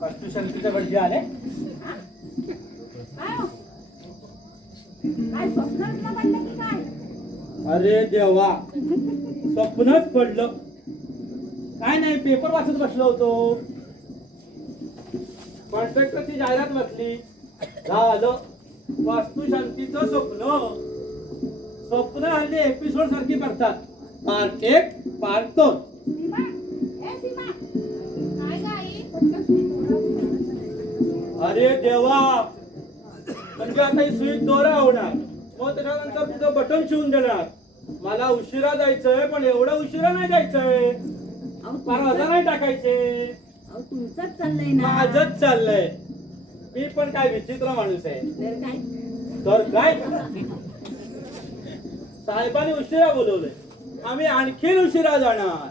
वास्तुशांतीचे भटजी आले. अरे देवा, स्वप्नच पडलं. काय नाही, पेपर वाचत बसलो होतो. कॉन्ट्रॅक्टरची जाहिरात वाचली, झालं. वास्तुशांतीचं स्वप्न हल्ली एपिसोड सारखी करतात. Part 1 part 2. अरे देवा, म्हणजे आता ही सुई दोरा होणार, मग त्याच्यानंतर तुझं बटन शिवून देणार. मला उशिरा जायचंय, पण एवढा उशिरा नाही जायचंय. 12,000 नाही टाकायचे. तुमचंच चाललंय ना. माझंच चाललंय. मी पण काय विचित्र माणूस आहे. तर काय, साहेबांनी उशिरा बोलवलंय, आम्ही आणखीन उशिरा जाणार.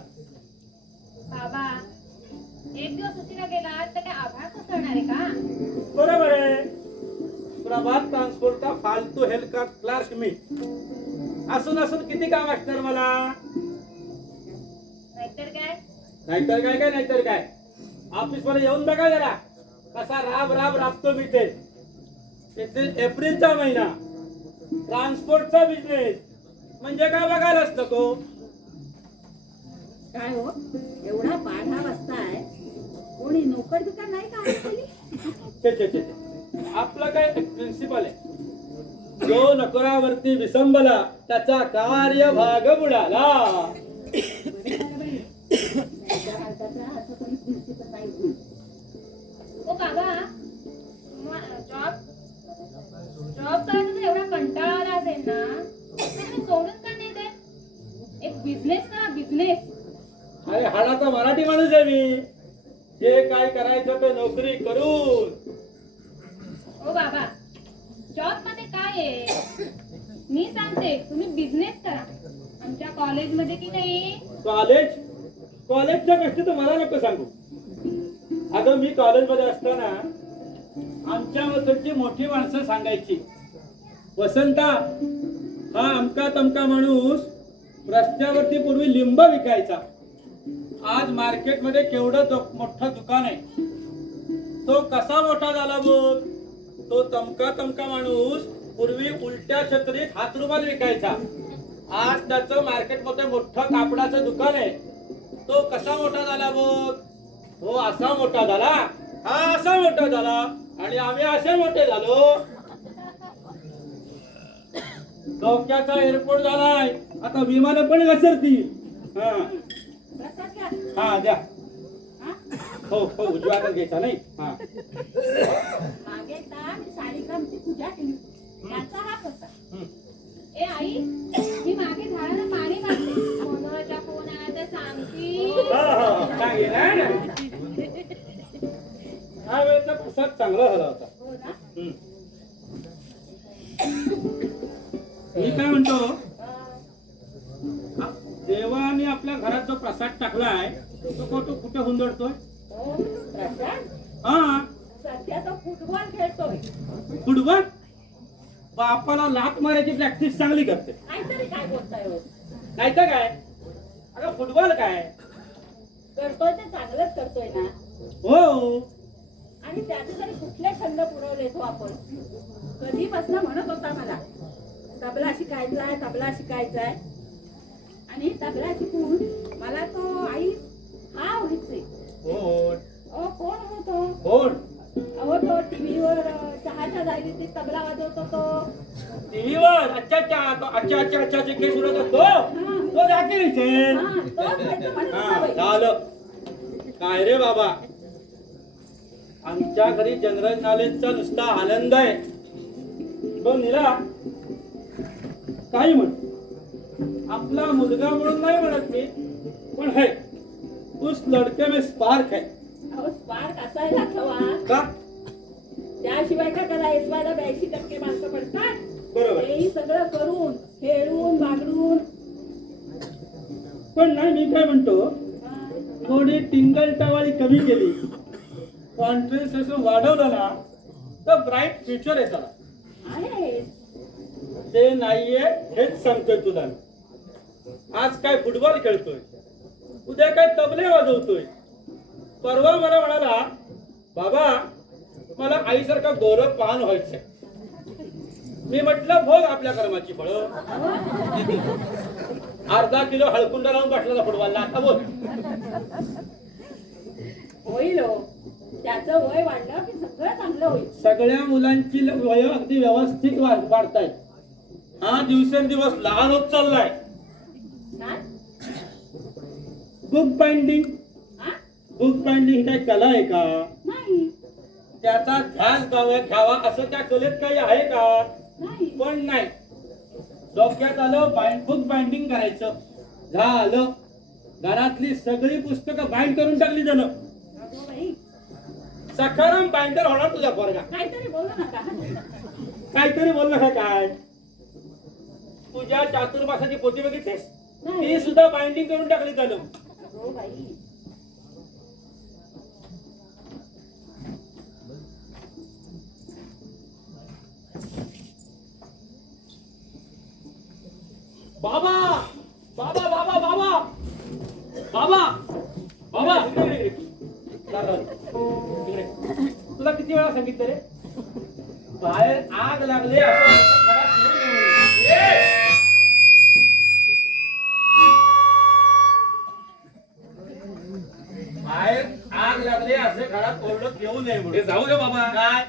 बाबा, एक दिवस उशिरा गेला तर काय आभार कोसळणार आहे का? बरोबर आहे. प्रभात ट्रान्सपोर्टचा फालतू हेल्थ क्लार्क मी असून किती काम असणार मला. नाहीतर काय. नाहीतर काय ऑफिस मध्ये येऊन बघा जरा, कसा राबतो मी. ते एप्रिलचा महिना, ट्रान्सपोर्टचा बिझनेस म्हणजे काय बघायलाच नको. काय हो, एवढा पाढा वाजताय, कोणी नोकर बिकर नाही का? आपलं काय प्रिन्सिपल आहे, जो नोकरावरती विसंबला त्याचा कार्यभाग बुडाला. ओ बाबा, जॉब करायचा एवढा कंटाळा आला असेल ना, तुम्ही सोडून का नाही देत? एक बिझनेस करा, बिझनेस. अरे हाडाचा मराठी माणूस आहे मी. जे काय करायचं ते नोकरी करून. ओ बाबा, जॉब मध्ये काय आहे? मी सांगते, तुम्ही बिझनेस करा. आमच्या कॉलेजमध्ये की नाही. कॉलेजच्या गोष्टी तर मला नको सांगू. अगं, मी कॉलेजमध्ये असताना आमच्या वरची मोठी माणसं सांगायची, वसंता हा अमका तमका माणूस रस्त्यावरती पूर्वी लिंब विकायचा, आज मार्केटमध्ये केवढं मोठं दुकान आहे. तो कसा मोठा झाला बघ. तो तमका माणूस पूर्वी उलट्या छत्रीत हातरुमाल विकायचा, आज त्याचं मार्केटमध्ये मोठं कापडाचं दुकान आहे. तो कसा मोठा झाला बघ. तो असा मोठा झाला, हा असा मोठा झाला, आणि आम्ही असे मोठे झालो. डोक्याचा एअरपोर्ट झालाय, आता विमानं पण घसरतील. हा द्या. हो उजव्या हातात घ्यायचा नाही. मागे शालिग्रामची पूजा केली, याचा हा कसा. ए आई, मी मागे झाडाला पाणी घातले. कोणाचा फोन आला तर सांगती. हा वेळेचा प्रसाद चांगला झाला होता. मी काय म्हणतो, देवाने आपल्या घरात जो प्रसाद टाकलाय तो कुठे हुंदडतोय. हा, सध्या तो फुटबॉल खेळतोय. फुटबॉल बापाला लात मारायची प्रॅक्टिस चांगली करते. काहीतरी काय बोलताय हो. नाही तर काय. अगं, फुटबॉल काय करतोय ते चांगलंच करतोय ना. हो, आणि त्याचे जरी कुठले छंद पुरवले तो आपण. कधीपासून म्हणत होता मला तबला शिकायचाय, आणि तबला शिकून मला तो आई हा व्हायचे. कोण होतो? अहो, तो टीव्हीवर चहाच्या जागी ती तबला वाजवतो. तो टीव्हीवर अच्छा जे सुरत तो जाकीर झालं. काय रे बाबा, आमच्या घरी जनरल नॉलेजचा नुसता आनंद आहे. बघ निरा, काही म्हण, आपला मुलगा म्हणून नाही म्हणत मी, पण है उस लडके में स्पार्क है. अहो, स्पार्क असायला हवा का? त्याशिवाय का त्याला एसवायला 82% मार्क पडतात. बरोबर. हे सगळं करून खेळून बागडून. पण नाही, मी काय म्हणतो, थोडी टिंगल टवाळी कमी केली, कॉन्फिडन्स वाढवलं ना, तर ब्राईट फ्युचर आहे त्याला. आहे. ते नाहीये हेच सांगतोय तुला. आज काय फुटबॉल खेळतोय, उद्या काय तबले वाजवतोय. परवा मला म्हणाला, बाबा मला आईसारखा गोरं पान व्हायचंय. मी म्हटलं भोग आपल्या कर्माची फळं. अर्धा किलो हळकुंडा लावून बसला फुटबॉलला. आता बोल. होईल हो. त्याचं वय वाढलं की सगळं चांगलं होईल. सगळ्या मुलांची वय अगदी व्यवस्थित वाढतायत. हा दिवसेंदिवस लहान होत चाललाय. काय? Book binding. हा? बुक बाइंडिंग ही काही कला आहे का? नाही. त्याचा ध्यास घ्यावा असं त्या कलेत काही आहे का? नाही. पण नाही. डोक्यात आलं बुक बाइंडिंग करायचं, झालं. घरातली सगळी पुस्तकं बाइंड करून टाकली जण. अगो बाई, सखाराम बाइंडर होणार तुझा पोरगा. काहीतरी बोलू नका. काहीतरी बोललं का काय? तुझ्या चातुर्मासाची पोथी बघितलीस? नाही. ती सुद्धा बाइंडिंग करून टाकली त्यानं. अगो बाई. बाबा बाबा बाबा बाबा बाबा बाबा इकडे. तुला किती वेळा सांगितलं रे, बाहेर आग लागली असं घरात घेऊन ये. बाहेर आग लागली असे घरात ओरडत येऊ नये म्हणून. हे जाऊ दे बाबा. काय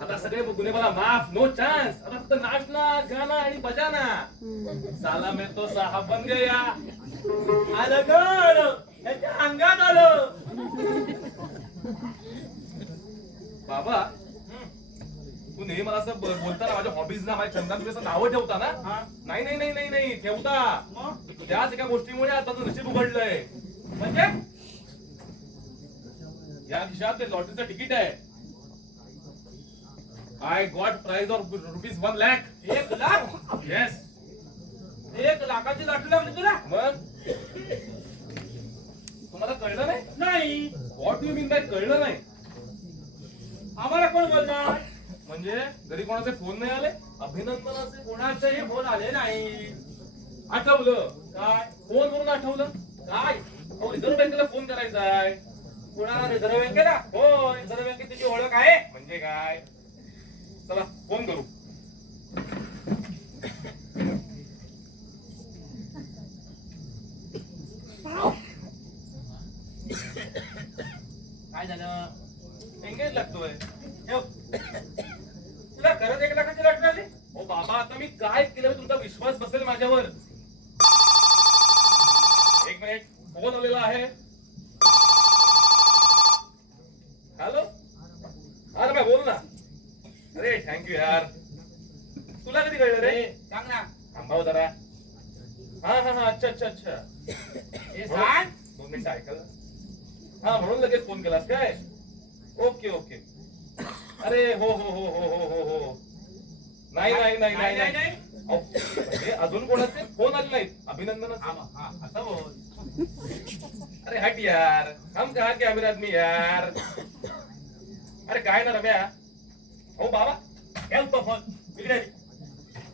आता सगळे गुन्हे मला माफ, नो चान्स. आता फक्त नाचना, गाणं आणि बजाना. साला में तो साहब बन गया. आलं गड ह्याच्या अंगात आलं. बाबा तू नेहमी मला असं बोलताना माझ्या हॉबीज ना, माझ्या छंदांना असं नावं ठेवता ना? हा? नाही नाही नाही नाही नाही ठेवता. मग त्याच एका गोष्टीमुळे आता तुझं नशीब उघडलंय. म्हणजे या खिशात ते लॉटरीचं तिकीट आहे. I got prize of ₹1 lakh. 1 lakh? Yes. 1 लाखाची लॉटरी लागली तुला? मग तुम्हाला कळलं नाही? नाही. व्हॉट यू मीन बाय कळलं नाही? आम्हाला कोण बोलणार? म्हणजे घरी कोणाचे फोन नाही आले अभिनंदनाचे? कोणाचेही फोन आले नाही. आठवलं काय फोन करून आठवलं काय रिझर्व्ह बँकेला फोन करायचा आहे. कोणाला रिझर्व्ह बँकेला? होय. रिझर्व्ह बँकेत तुझी ओळख आहे? म्हणजे काय? चला फोन करू. काय झालं? एंगेज लागतोय. ठेव. तुला खरंच 1 लाखाची लॉटरी आली? ओ बाबा आता मी काय केलं तुमचा विश्वास बसेल माझ्यावर? एक मिनिट फोन आलेला आहे. हॅलो. अरे बाय बोल ना. अरे थँक्यू यार. तुला कधी कळलं रे? सांग ना. थांबाव जरा. हा हा हा अच्छा अच्छा अच्छा. हे सांग. 2 मिनिटं ऐकलं. हा म्हणून लगेच फोन केलास काय? Okay okay. अरे हो हो हो हो हो हो हो. नाही नाही नाही नाही नाही, नाही. अहो, म्हणजे अजून कोणाचे फोन आले नाहीत अभिनंदनाचे? हा, असं बोल. अरे हट यार. हम कहा के अमीर आदमी यार. अरे काय ना रम्या. हो बाबा ठेव तो फोन. इकडे ये.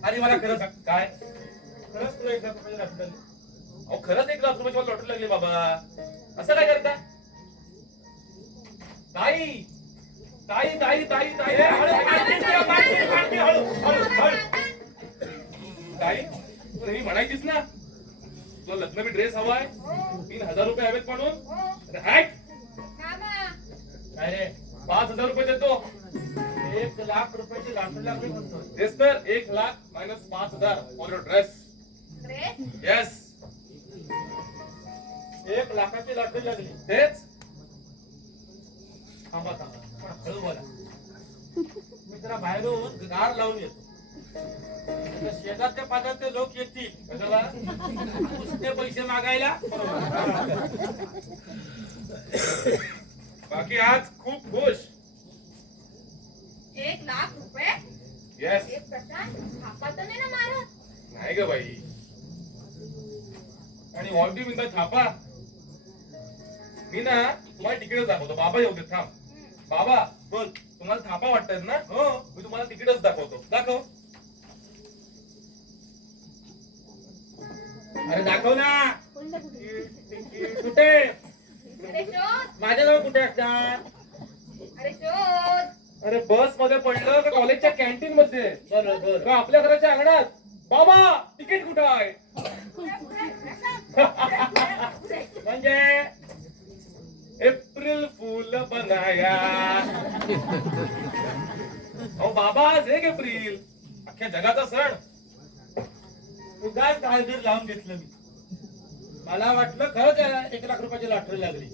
आणि मला खरं सांग. काय? खरंच तुला 1 लाखाची लॉटरी आली? अहो खरंच 1 लाख रुपयाची मला लॉटरी लागली बाबा. असं काय करता? ताई ताई ताई ताई ताई ताई तू नेहमी म्हणायचीस ना तुला लग्न मी ड्रेस हवाय 3000 रुपये हवेत म्हणून. अरे हॅट. काय रे? 5000 रुपये देतो. 1 लाख रुपयाची लॉटरी लागली म्हणतोय. तेच तर 1 lakh minus 5000 for your dress. Yes 1 लाखाची लॉटरी लागली. तेच. थांबा थांबा. पण हळू बोला. मी जरा बाहेरून दार लावून येतो. तर शेजारच्या पाजारचे लोक येतील. कशाला? उसने पैसे मागायला. बाकी आज खूप खुश. 1 लाख रुपये? येस. एक प्रशांत थापा तर नाही ना मारत? नाही ग बाई. आणि व्हॉट डू मीन बाय थापा? मी ना तुम्हाला तिकीटच दाखवतो. बाबा येऊ दे थांब. बाबा बोल. तुम्हाला थापा वाटतात ना? हो. मी तुम्हाला तिकीटच दाखवतो. दाखव. अरे दाखव ना. कुठे अरे शोध, माझ्याजवळ कुठे असणार? अरे शोध. अरे बस मध्ये पडलं का कॉलेजच्या कॅन्टीन मध्ये बरोबर. का आपल्या घराच्या अंगणात? बाबा तिकीट कुठं आहे? म्हणजे एप्रिल फुल बनाया. अहो बाबा आज 1 एप्रिल अख्ख्या जगाचा सण. उगाच काळजीर लावून घेतलं मी. मला वाटलं खरंच 1 लाख रुपयाची लॉटरी लागली.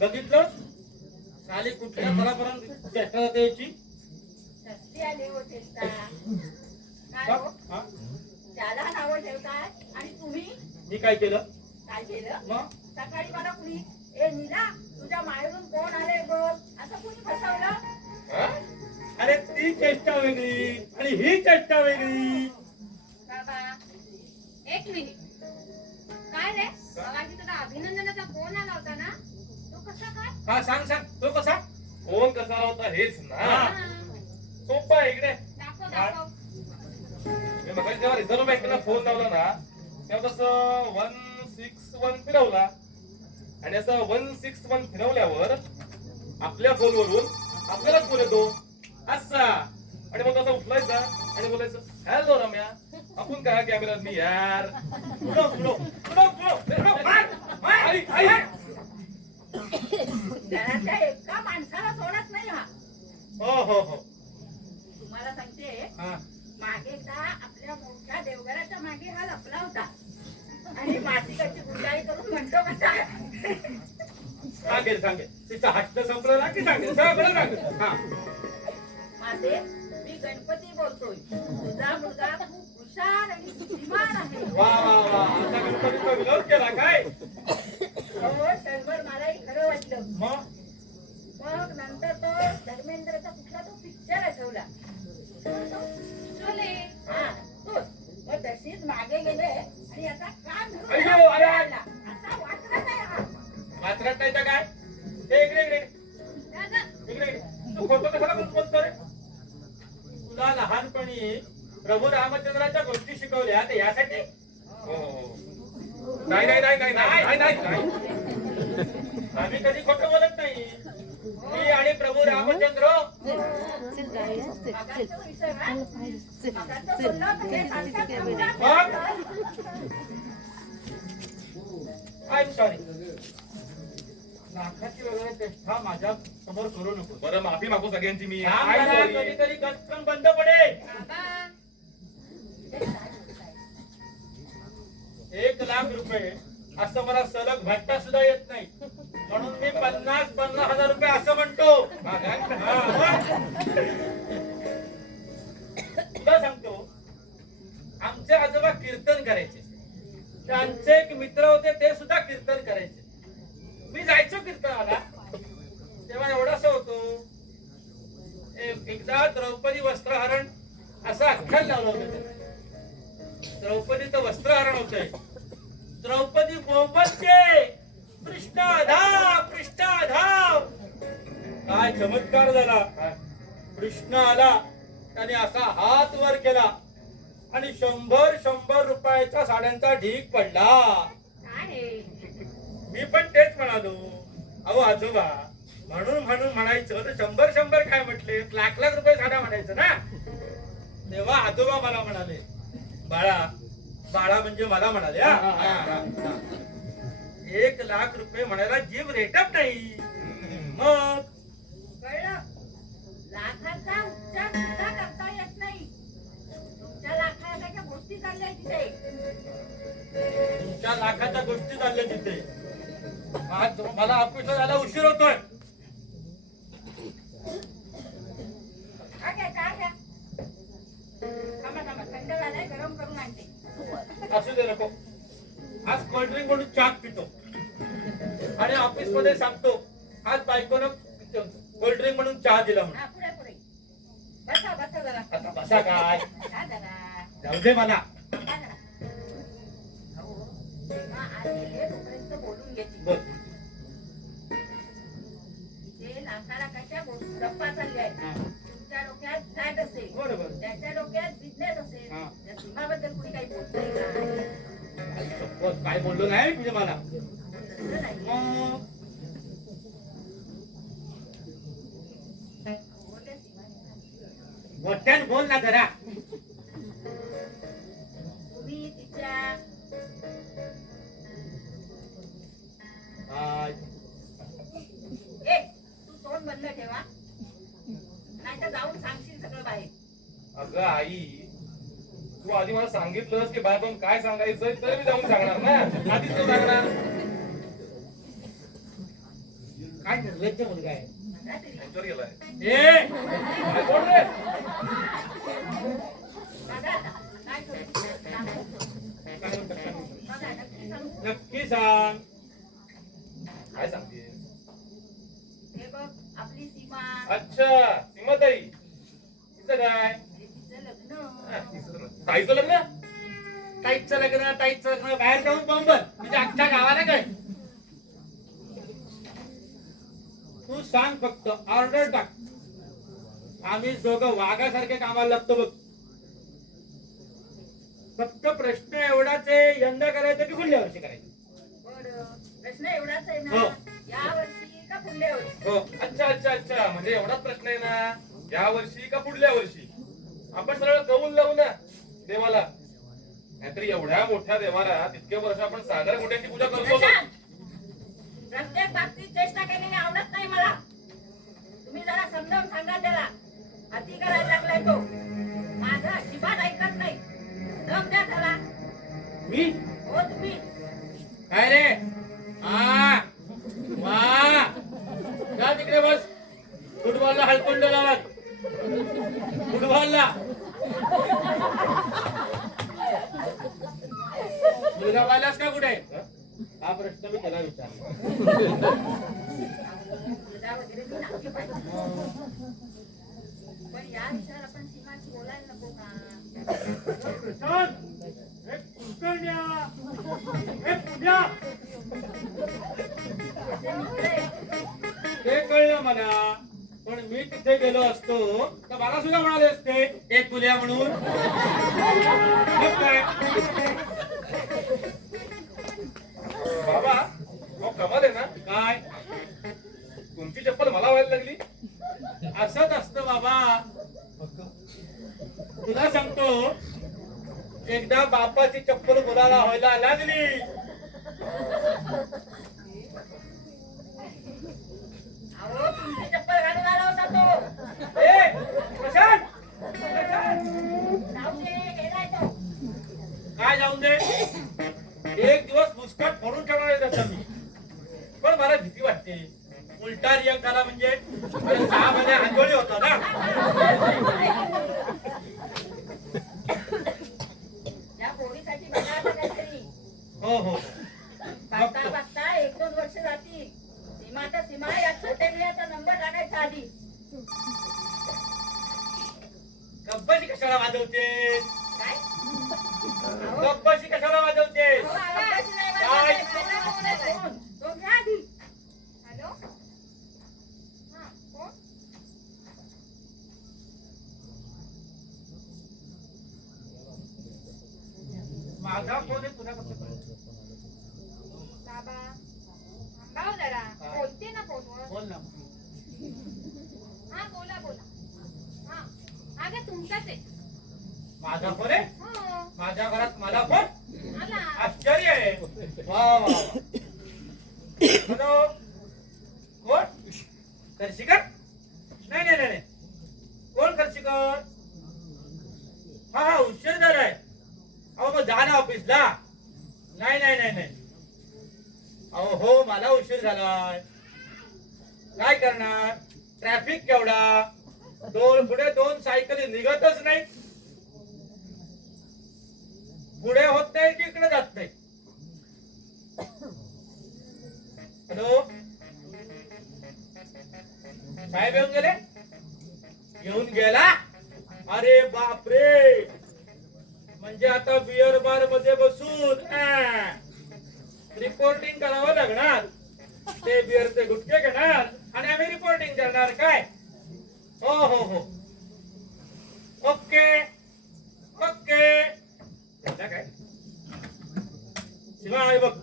बघितलं साली कुठल्या परापर्यंत चेष्टा द्यायची. कसली आली हो चेष्टा? काय हो? हा? त्याला नावं ठेवताय आणि तुम्ही मी काय केलं काय केलं? मग? सकाळी मला कुणी ए नीला तुझ्या माहेरून कोण आले बघ असं कुणी फसवलं? हा? अरे ती चेष्टा वेगळी आणि ही चेष्टा वेगळी. बाबा एक मिनिट. काय रे बाबाजी, तुला अभिनंदनाचा फोन आला होता ना, तो कसा काय? हा सांग सांग तो कसा. फोन कसा होता हेच ना. हा. सोपं आहे इकडे. दाखव दाखव. मी मगाशी जेव्हा रिझर्व्ह बँकेला फोन लावला ना तेव्हा तसं 161 फिरवला आणि असं 161 फिरवल्यावर आपल्या फोनवरून आपल्यालाच फोन येतो असा आणि मग असं उठलायचा आणि बोलायचं हॅलो रम्या आपण काय कॅमेरात मी यार. पुढं, पुढं, पुढं, पुढं, पुढं, मार, मार. आई, आई. घराच्या एका माणसाला सोडत नाही हा. हो हो हो. तुम्हाला सांगते हा. मागे एकदा आपल्या मोठ्या देवघराच्या मागे हा लपला होता आणि मासिकाची गुंडाळी करून म्हणतो कसा सांगेल सांगेल तिचा हट्ट संपलं ना की सांगेल सगळं सांगेल. हा. माझे मी गणपती बोलतोय. तुझा मुलगा खूप हुशार आणि बुद्धिमान आहे. वा वा वा आता गणपतीचा विरोध केला काय. हो क्षणभर मलाही खरं वाटलं. मग मग नंतर तो धर्मेंद्रचा कुठला तो पिक्चर आठवला. शोले. हा तोच. मग तशीच मागे गेले आणि आता कान धरून अय्यो, अरे. आला. असा वाचला नाही हा. मात्रात नाही तर काय. ए, इकडे इकडे दादा, इकडे इकडे. तू खोटं कशाला बोलतो रे. तुला लहानपणी प्रभू रामचंद्राच्या गोष्टी शिकवल्या ते यासाठी. हो, हो. नाही नाही नाही नाही नाही नाही नाही. आम्ही कधी खोटं बोलत नाही. मी आणि प्रभू रामचंद्र मागाचा विषय हा. मागाचं बोललं तर हे सांगतात समजा. I am sorry. लाखाची वगैरे चेष्टा माझ्या समोर करू नको. बरं माफी मागू सगळ्यांची मी. थांब I'm जरा, sorry. कधीतरी गचकन बंद पडेल. बाबा. 1 लाख रुपये असं मला सलग भट्टा सुद्धा येत नाही. म्हणून मी 50,000 रुपये असं म्हणतो. हा, काय? हा, तुला सांगतो आमचे आजोबा कीर्तन करायचे. त्यांचे एक मित्र होते ते सुद्धा कीर्तन करायचे. मी जायचो कीर्तनाला तेव्हा एवढासा होतो. एकदा द्रौपदी वस्त्रहरण असं आख्यान लावलं होतं. द्रौपदीचं वस्त्रहरण होतंय. द्रौपदी बोंबलते कृष्णा धाव कृष्णा धाव. काय चमत्कार झाला. कृष्ण आला त्याने असा हात वर केला आणि 100 रुपयाच्या साड्यांचा ढीग पडला. काय हे? मी पण तेच म्हणालो अहो आजोबा म्हणून म्हणायचं तर 100 काय म्हटले लाख रुपये साड्या म्हणायचं ना. तेव्हा आजोबा मला म्हणाले बाळा बाळा म्हणजे मला म्हणाले 1 लाख रुपये म्हणायला जीव रेटत नाही. मग कळलं? लाखाचा उच्चार सुद्धा करता येत नाही. तुमच्या लाखाच्या गोष्टी चालल्या तिथे. तुमच्या लाखाच्या गोष्टी चालल्या तिथे. आज मला ऑफिसला जायला उशीर होतोय. काय घ्या काय घ्या. थांबा थांबा थंड झालाय गरम करून आणते. असू दे नको. आज कोल्ड्रिंक म्हणून चहा पितो आणि ऑफिस मध्ये सांगतो आज बायकोनं कोल्ड्रिंक म्हणून चहा दिला म्हणून. हा पुढे पुढे. बसा बसा जरा. आता बसा काय बसा जरा. जाऊ दे मला. बसा जरा. हो, जेव्हा आज गेले तोपर्यंत बोलून घेते. बोल. इथे लाखाच्या गप्पा चालल्या आहेत. हा. तुमच्या डोक्यात फ्लॅट असेल. बरोबर. त्याच्या डोक्यात बिझनेस असेल. हा. त्या सीमाबद्दल कुणी काही बोलतंय का? काय बोललो नाही म्हणजे मला तसं नाही. मग मोठ्या सीमाने. मोठ्यान बोल ना जरा. तुम्ही तिच्या आ, ए तू तोंड बंद ठेवा नाही तर जाऊन सांगशील सगळं बाहेर. अगं आई, तू आधी मला सांगितलंस की बाहेर जाऊन काय सांगायचंय तर मी जाऊन सांगणार ना. आधीच तो सांगणार. काय निर्लज्ज मुलगा आहे. सांगा तरी. यांच्यावर गेलाय. ए काय कोण रे? बघा आता. काय करू? सांगू. बघा नक्की सांगू. नक्की सांग. काय सांगते? हे बघ आपली सीमा. अच्छा, सीमाताई. तिचं काय? हे तिचं लग्न. हा, तिचं लग्न. ताईचं लग्न? ताईचं लग्न बाहेर जाऊन बंबल म्हणजे अख्ख्या गावाला काय. तू सांग फक्त ऑर्डर टाक. आम्ही दोघं वाघासारखे कामाला लागतो बघ. फक्त प्रश्न एवढाच आहे, यंदा करायचं की पुढल्या वर्षी करायचं. बरं प्रश्न एवढाच आहे हो. ना या वर्षी का पुढल्या वर्षी. हो. अच्छा. म्हणजे एवढाच प्रश्न आहे ना, या वर्षी का पुढल्या वर्षी? आपण सरळ कौल लावू ना देवाला. नाहीतरी एवढ्या मोठ्या देवाला तितके वर्ष आपण सागर मोठ्यांची पूजा करतो. प्रशांत, प्रत्येक बाबतीत चेष्टा केलेली आवडत नाही मला. तुम्ही जरा समजावून सांगा त्याला. अति करायला लागलाय तो. माझा अजिबात ऐकत नाही. दम द्या त्याला. मी हो तुम्ही. काय रे. आ वा जा तिकडे बस. फुटबॉलला हलकुंड लावत. फुटबॉलला मुलगा पाहिलास का कुठे. हा प्रश्न मी त्याला विचारला. मुलगा वगैरे मी नक्की पाहिजे. पण या विषयावर आपण सीमाची बोलायला नको का. असे मित्र आहेत. ते कळलं मला. पण मी तिथे गेलो असतो तर मला सुद्धा म्हणाले असते एक तुल्या म्हणून. मग काय. बाबा, अहो कमाल आहे ना. काय तुमची चप्पल मला व्हायला लागली. असंच असतं बाबा. तुला सांगतो, एकदा बापाची चप्पल मुलाला व्हायला लागली. अहो तुमची चप्पल घालून आला होता तो. ए, प्रशांत! जाऊ दे गेलाय तो. काय जाऊन दे. एक दिवस मुस्कट फोडून ठेवणार आहे त्याचा मी. पण मला भीती वाटते. उलटा रियांग झाला म्हणजे 6 महिने आंदोळी होता ना. या पोरीसाठी बघा आता काहीतरी. हो. बघता बघता 1-2 वर्ष जातील. सीमा या छोट्या मुलाचा नंबर टाकायचा आधी. गप्पाशी कशाला वाजवते. काय अहो, गप्पाशी कशाला वाजवते. अहो, आवाज नाही वाजवत आहे. फोन. तो घ्या आधी. हॅलो हा कोण. माझा फोन आहे तुला कसं कळलं? बाबा थांबा हो जरा. बोलते ना फोनवर. बोल ना. हा बोला. हा अगं तुमचाच आहे. माझा फोन आहे. हो माझ्या घरात मला फोन. आला. आश्चर्य आहे. वा. हॅलो कोण. करशिकर. नाही. कोण करशिकर. हा उशीर झालाय. अहो मग जा ना ऑफिसला. नाही. अहो हो मला उशीर झालाय. काय करणार. ट्रॅफिक केवढा. पुढे 2 सायकली निघतच नाही. पुढे होत नाही की इकडे जात नाही. हॅलो साहेब येऊन गेले. येऊन गेला. अरे बापरे. म्हणजे आता बिअर बार मध्ये बसून रिपोर्टिंग करावं लागणार. ते बिअरचे गुटके घेणार आणि आम्ही रिपोर्टिंग करणार काय. हो. ओके. काय मुलगा आहे बघ,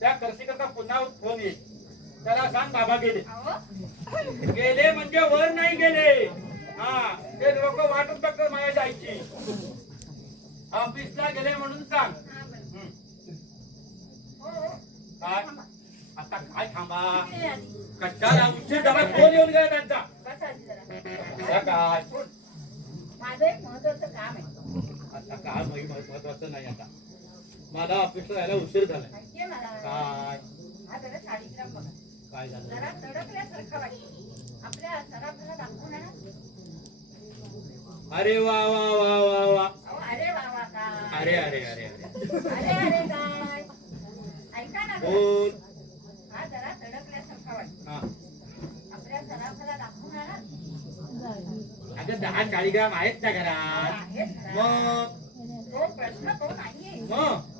त्या करता पुन्हा फोन येईल. त्याला सांग बाबा गेले. अहो गेले म्हणजे वर नाही गेले. हा, ते लोक वाटत बघतात माझ्या जायची. ऑफिसला गेले म्हणून सांग. हा बरं. हम्म. हो हो काय आता काय थांबा, इकडे आली. कशाला उशीर झाला, फोन येऊन गेला त्यांचा. बस आली जरा. आता काय माझं एक महत्वाचं काम आहे. आता काय महत्वाचं नाही. आता मला ऑफिसला यायला उशीर झालाय. माहितीये मला. काय हा जरा शाळीग्राम बघा. काय झालं? जरा तडकल्यासारखा वाटतो. आपल्या सराफाला दाखवून आहे ना. अरे वा वा वा वा वा. अहो, अरे वा वा काय. अरे अरे अरे अरे अरे अरे काय. ऐका ना गं. बोल. हा जरा तडकल्यासारखा वाटतो. हा. आपल्या सराफाला दाखवून आहे ना. अगं 10 शाळीग्राम आहेत ना घरात. आहेत ना. मग तो प्रश्न तो नाहीये. मग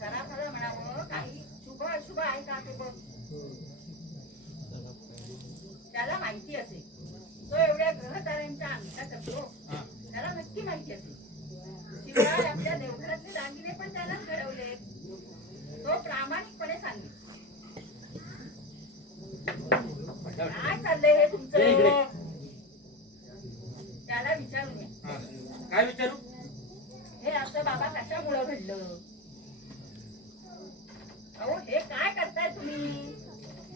सराफाला म्हणावं काही शुभ अशुभ आहे का ते बघ. त्याला माहिती असेल. तो एवढ्या ग्रहताऱ्यांच्या अंशात असतो. हा. त्याला नक्की माहिती असेल. शिवाय आपल्या देवघरातले दागिने पण त्यालाच घडवले. तो प्रामाणिकपणे सांगेल. काय चाललंय हे ये इकडे. तुमचं. त्याला विचारून या. हा. काय विचारू? हे असं बाबा कशामुळं घडलं. अहो हे काय करताय तुम्ही.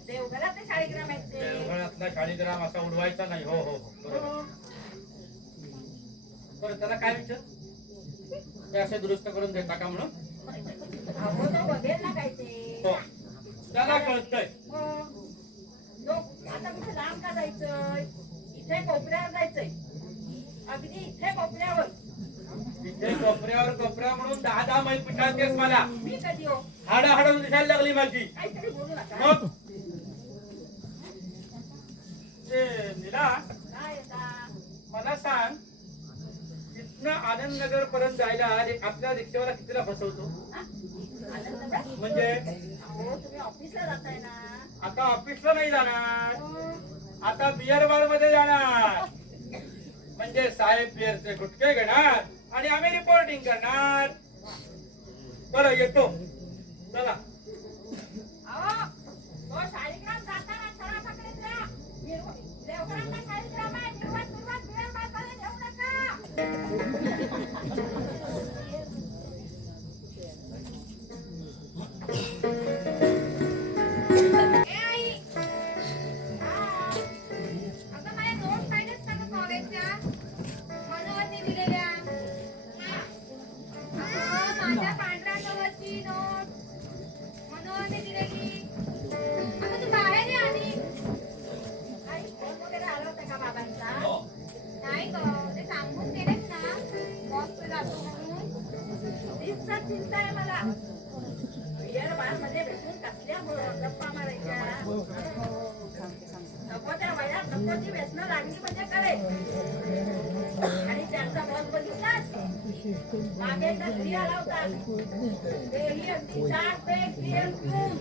देवघरातले शाळीग्राम आहेत ते. देवघरातला शाळीग्राम असा उडवायचा नाही. हो हो हो बरोबर. हो. बरं त्याला काय विचार, ते असे दुरुस्त करून देता का म्हणून? अहो तो बघेल ना काय ते. हो त्याला कळतंय. मग तो आता कुठे लांब का जायचंय. इथे कोपऱ्यावर जायचंय. अगदी इथे कोपऱ्यावर. तिथे कोपऱ्या म्हणून 10 मैल पिठाळतेस मला. मी कधी हो. हाडं दिसायला लागली माझी. काहीतरी बोलू नका. मग ते नीला, काय आता. मला सांग, इथनं आनंदनगर पर्यंत जायला आपल्या रिक्षावाला कितीला फसवतो? हा? आनंदनगर? म्हणजे अहो तुम्ही ऑफिसला जाताय ना. आता ऑफिसला नाही जाणार, मग आता बिअर बार मध्ये जाणार. म्हणजे साहेब बिअरचे गुटके घेणार आणि आम्ही रिपोर्टिंग करणार. बरं येतो, चला. अहो तो शाळीग्राम जाताना सराफाकडे जा. देवघरातला शाळीग्राम आहे. निर्वात बिअर बारमध्ये घेऊ नका. ए आई अगं माझ्या नोट्स पाहिजेत का गं कॉलेजच्या मनोहरने दिलेल्या. अगं माझ्या पांढऱ्या कलरची नोट मनोहरने दिलेली. अगं तू बाहेर ये आधी. आई फोन वगैरे आला होता का बाबांचा. नाही गं ते सांगून गेलेत ना बॉस जातो म्हणून. तीच चिंता आहे मला. बिअर बार मध्ये भेटून कसल्यामुळं गप्पा मारायच्या. नको त्या वयात नको ती व्यसनं लागली म्हणजे कळेल. आणि त्यांचा बॉस बघितलास. मागे एकदा घरी आला होता. तेही अगदी चाट पेट पिऊन पिऊन.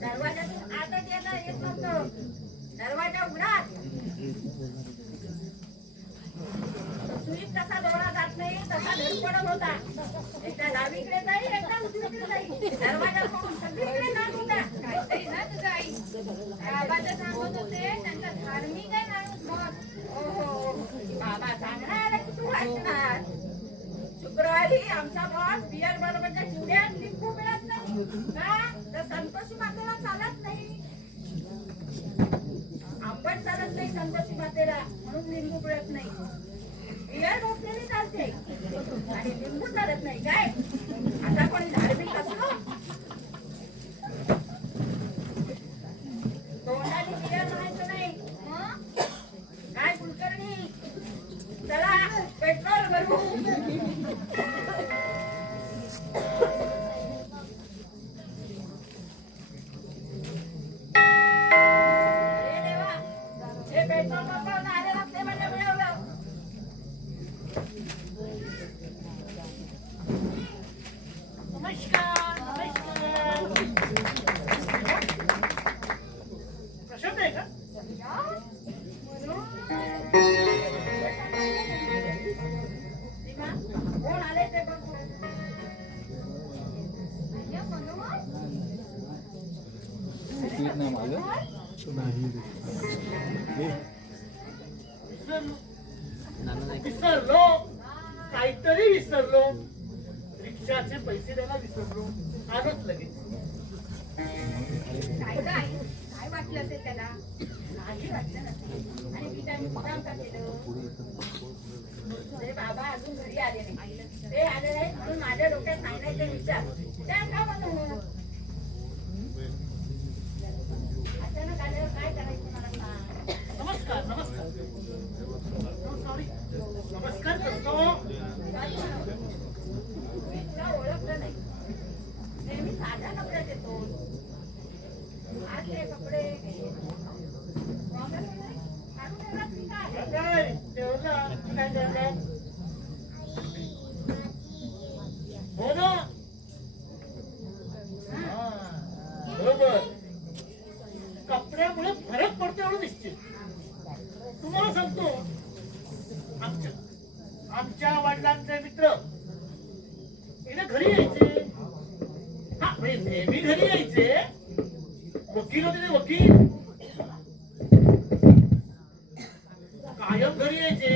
दरवाजातून आतच येत नव्हतं. दरवाजा उघडा. सुईत कसा दोरा जात नाही तसा धडपडत होता. एकदा डावीकडे जाईल एकदा उजवीकडे जाईल. दरवाजा सोडून सगळीकडे जात होता. काहीतरी ना तुझं आई बाबाचं सांगत होते त्यांचा धार्मिक आहे माणूस मग. ओहो बाबा सांगणार की तू ऐकणार. शुक्रवारी आमचा बॉस बिअर बरोबरच्या चिवड्यात लिंबू मिळत नाही का तर संतोषी मातेला चालत नाही. आंबट चालत नाही संतोषी मातेला म्हणून लिंबू मिळत नाही. बिअर भोगलेली चालते आणि लिंबू चालत नाही काय. असा कोणी धार्मिक असलो. तोंडाने बिअर म्हणायचं नाही. मग काय कुलकर्णी चला पेट्रोल भरू. अरे देवा हे पेट्रोल पंपावर आले नसते म्हणजे मिळवलं. नमस्कार नमस्कार. प्रशांत आहे का? सीमा, कोण आले विसरलो काहीतरी विसरलो. रिक्षाचे पैसे द्यायला विसरलो. आलोच लगेच. काय गं आई? काय वाटलं असेल त्याला? काही वाटलं नसेल. आणि मी त्यांनी मुद्दाम का केलं? तुझे बाबा अजून घरी आले नाही. ते आले नाही म्हणून माझ्या डोक्यात सांगायचे विचार त्या का बनवलं? अचानक आल्यावर काय करायचं मला सांग. नमस्कार नमस्कार. सॉरी नमस्कार करतो. तुला ओळखलं नाही. नेहमी साध्या कपड्यात येतो. आज हे कपडे काढून ठेवलात की काय? काय ठेवलं काय ठेवलं? हो ना. हा, बरोबर. कपड्यामुळे फरक पडतो एवढं निश्चित. तुम्हाला सांगतो आमच्या वडिलांचे मित्र एकदा घरी यायचे. हा म्हणजे नेहमी घरी यायचे. वकील होते ते वकील. कायम घरी यायचे.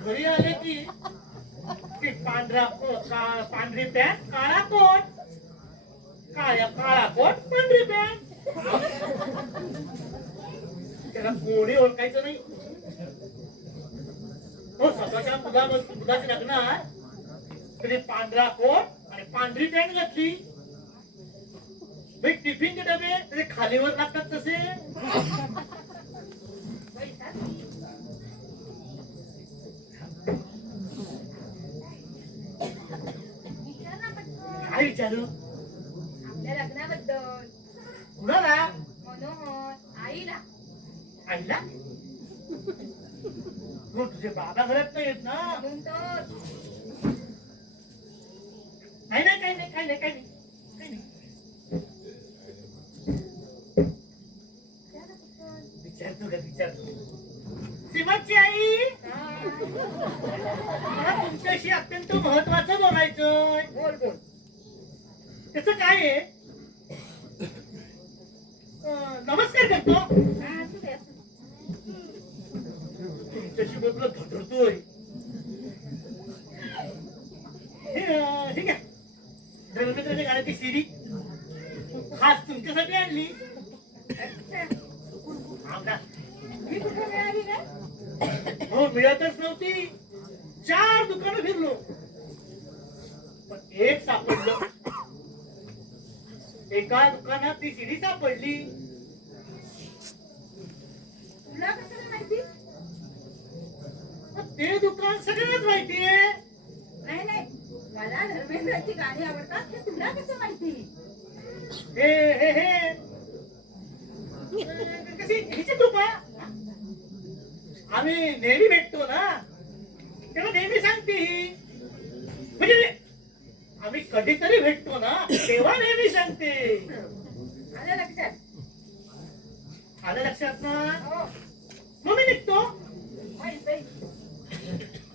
घरी आले की पांढरी पॅन्ट काळा कोट. काळा कोट पांढरी पॅन्ट. त्याला कोणी ओळखायचं नाही. हो स्वतःच्या मुलाचे लग्नात त्याने पांढरा कोट आणि पांढरी पॅन्ट घातली. टिफिनचे डबे त्याचे खालीवर लागतात तसे. काय विचारू? आपल्या लग्नाबद्दल. कुणाला? मनोहर आईला. आईला? हो तुझे बाबा घरात नाही येत ना. म्हणून तर नाही नाही काही नाही काही नाही काही नाही काही नाही. विचारतो का विचारतो. सीमाची आई मला तुमच्याशी अत्यंत महत्वाचं बोलायचं. बोल बोल. त्याच काय आहे? नमस्कार करतो. हा, असू दे, असू दे. तुमच्याशी बोललो धडधडतोय. हे घ्या धर्मेंद्रच्या गाण्याची सीडी खास तुमच्यासाठी आणली. आमदा मी कुठे मिळाली काय? हो मिळतच नव्हती. 4 दुकानं फिरलो पण एक सापडलं. एका दुकानात ती सीडी सापडली. तुला कसं माहिती? पण ते दुकान सगळ्यांनाच माहितीये. नाही नाही, मला धर्मेंद्रची गाणी आवडतात हे तुला कसं माहिती? हे हे हे कशी हिची कृपा. आम्ही नेहमी भेटतो ना तेव्हा नेहमी सांगते ही. म्हणजे आम्ही कधीतरी भेटतो ना तेव्हा नेहमी सांगते. आलं लक्षात? आलं लक्षात ना. हो. मग मी निघतो. बाई, बाई.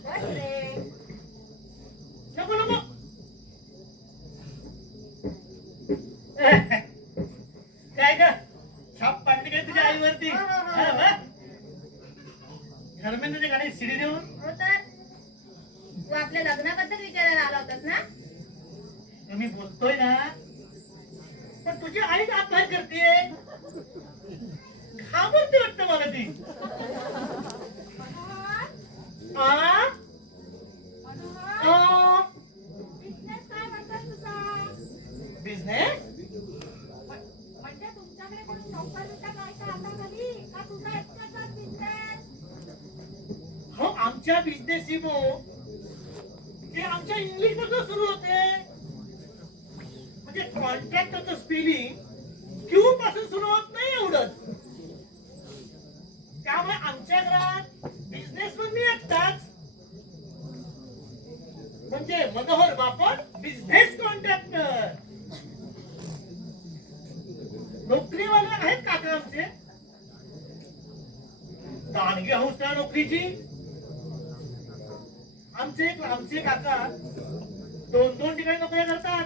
बस रे. नको नको. काय ग छाप पाडली काय तुझ्या आईवरती? हा, वा. धर्मेंद्रच्या गाडी सीडी देऊन. हो तर तू आपल्या लग्नाबद्दल विचारायला आला होतास ना? मी बोलतोय ना पण तुझी आई का काय करते? घाबरते वाटतं मला ती. आ? बिझनेस काय म्हणतात तुझा? बिझनेस? म्हणजे तुमच्याकडे कोणी नोकरीचा काय का आता झाली का तुझा एकटाचाच बिझनेस? हो आमच्या बिझनेसची ते आमच्या इंग्लिश मधून सुरू होते. म्हणजे कॉन्ट्रॅक्टरचं स्पेलिंग क्यू पासून सुरू होत नाही एवढंच. त्यामुळे आमच्या घरात बिझनेस पण मी एकटाच. म्हणजे मनोहर बापट बिझनेस कॉन्ट्रॅक्टर. नोकरीवाले आहेत काका आमचे. दानगी हौस त्या नोकरीची. आमचे काका 2-2 ठिकाणी नोकऱ्या करतात.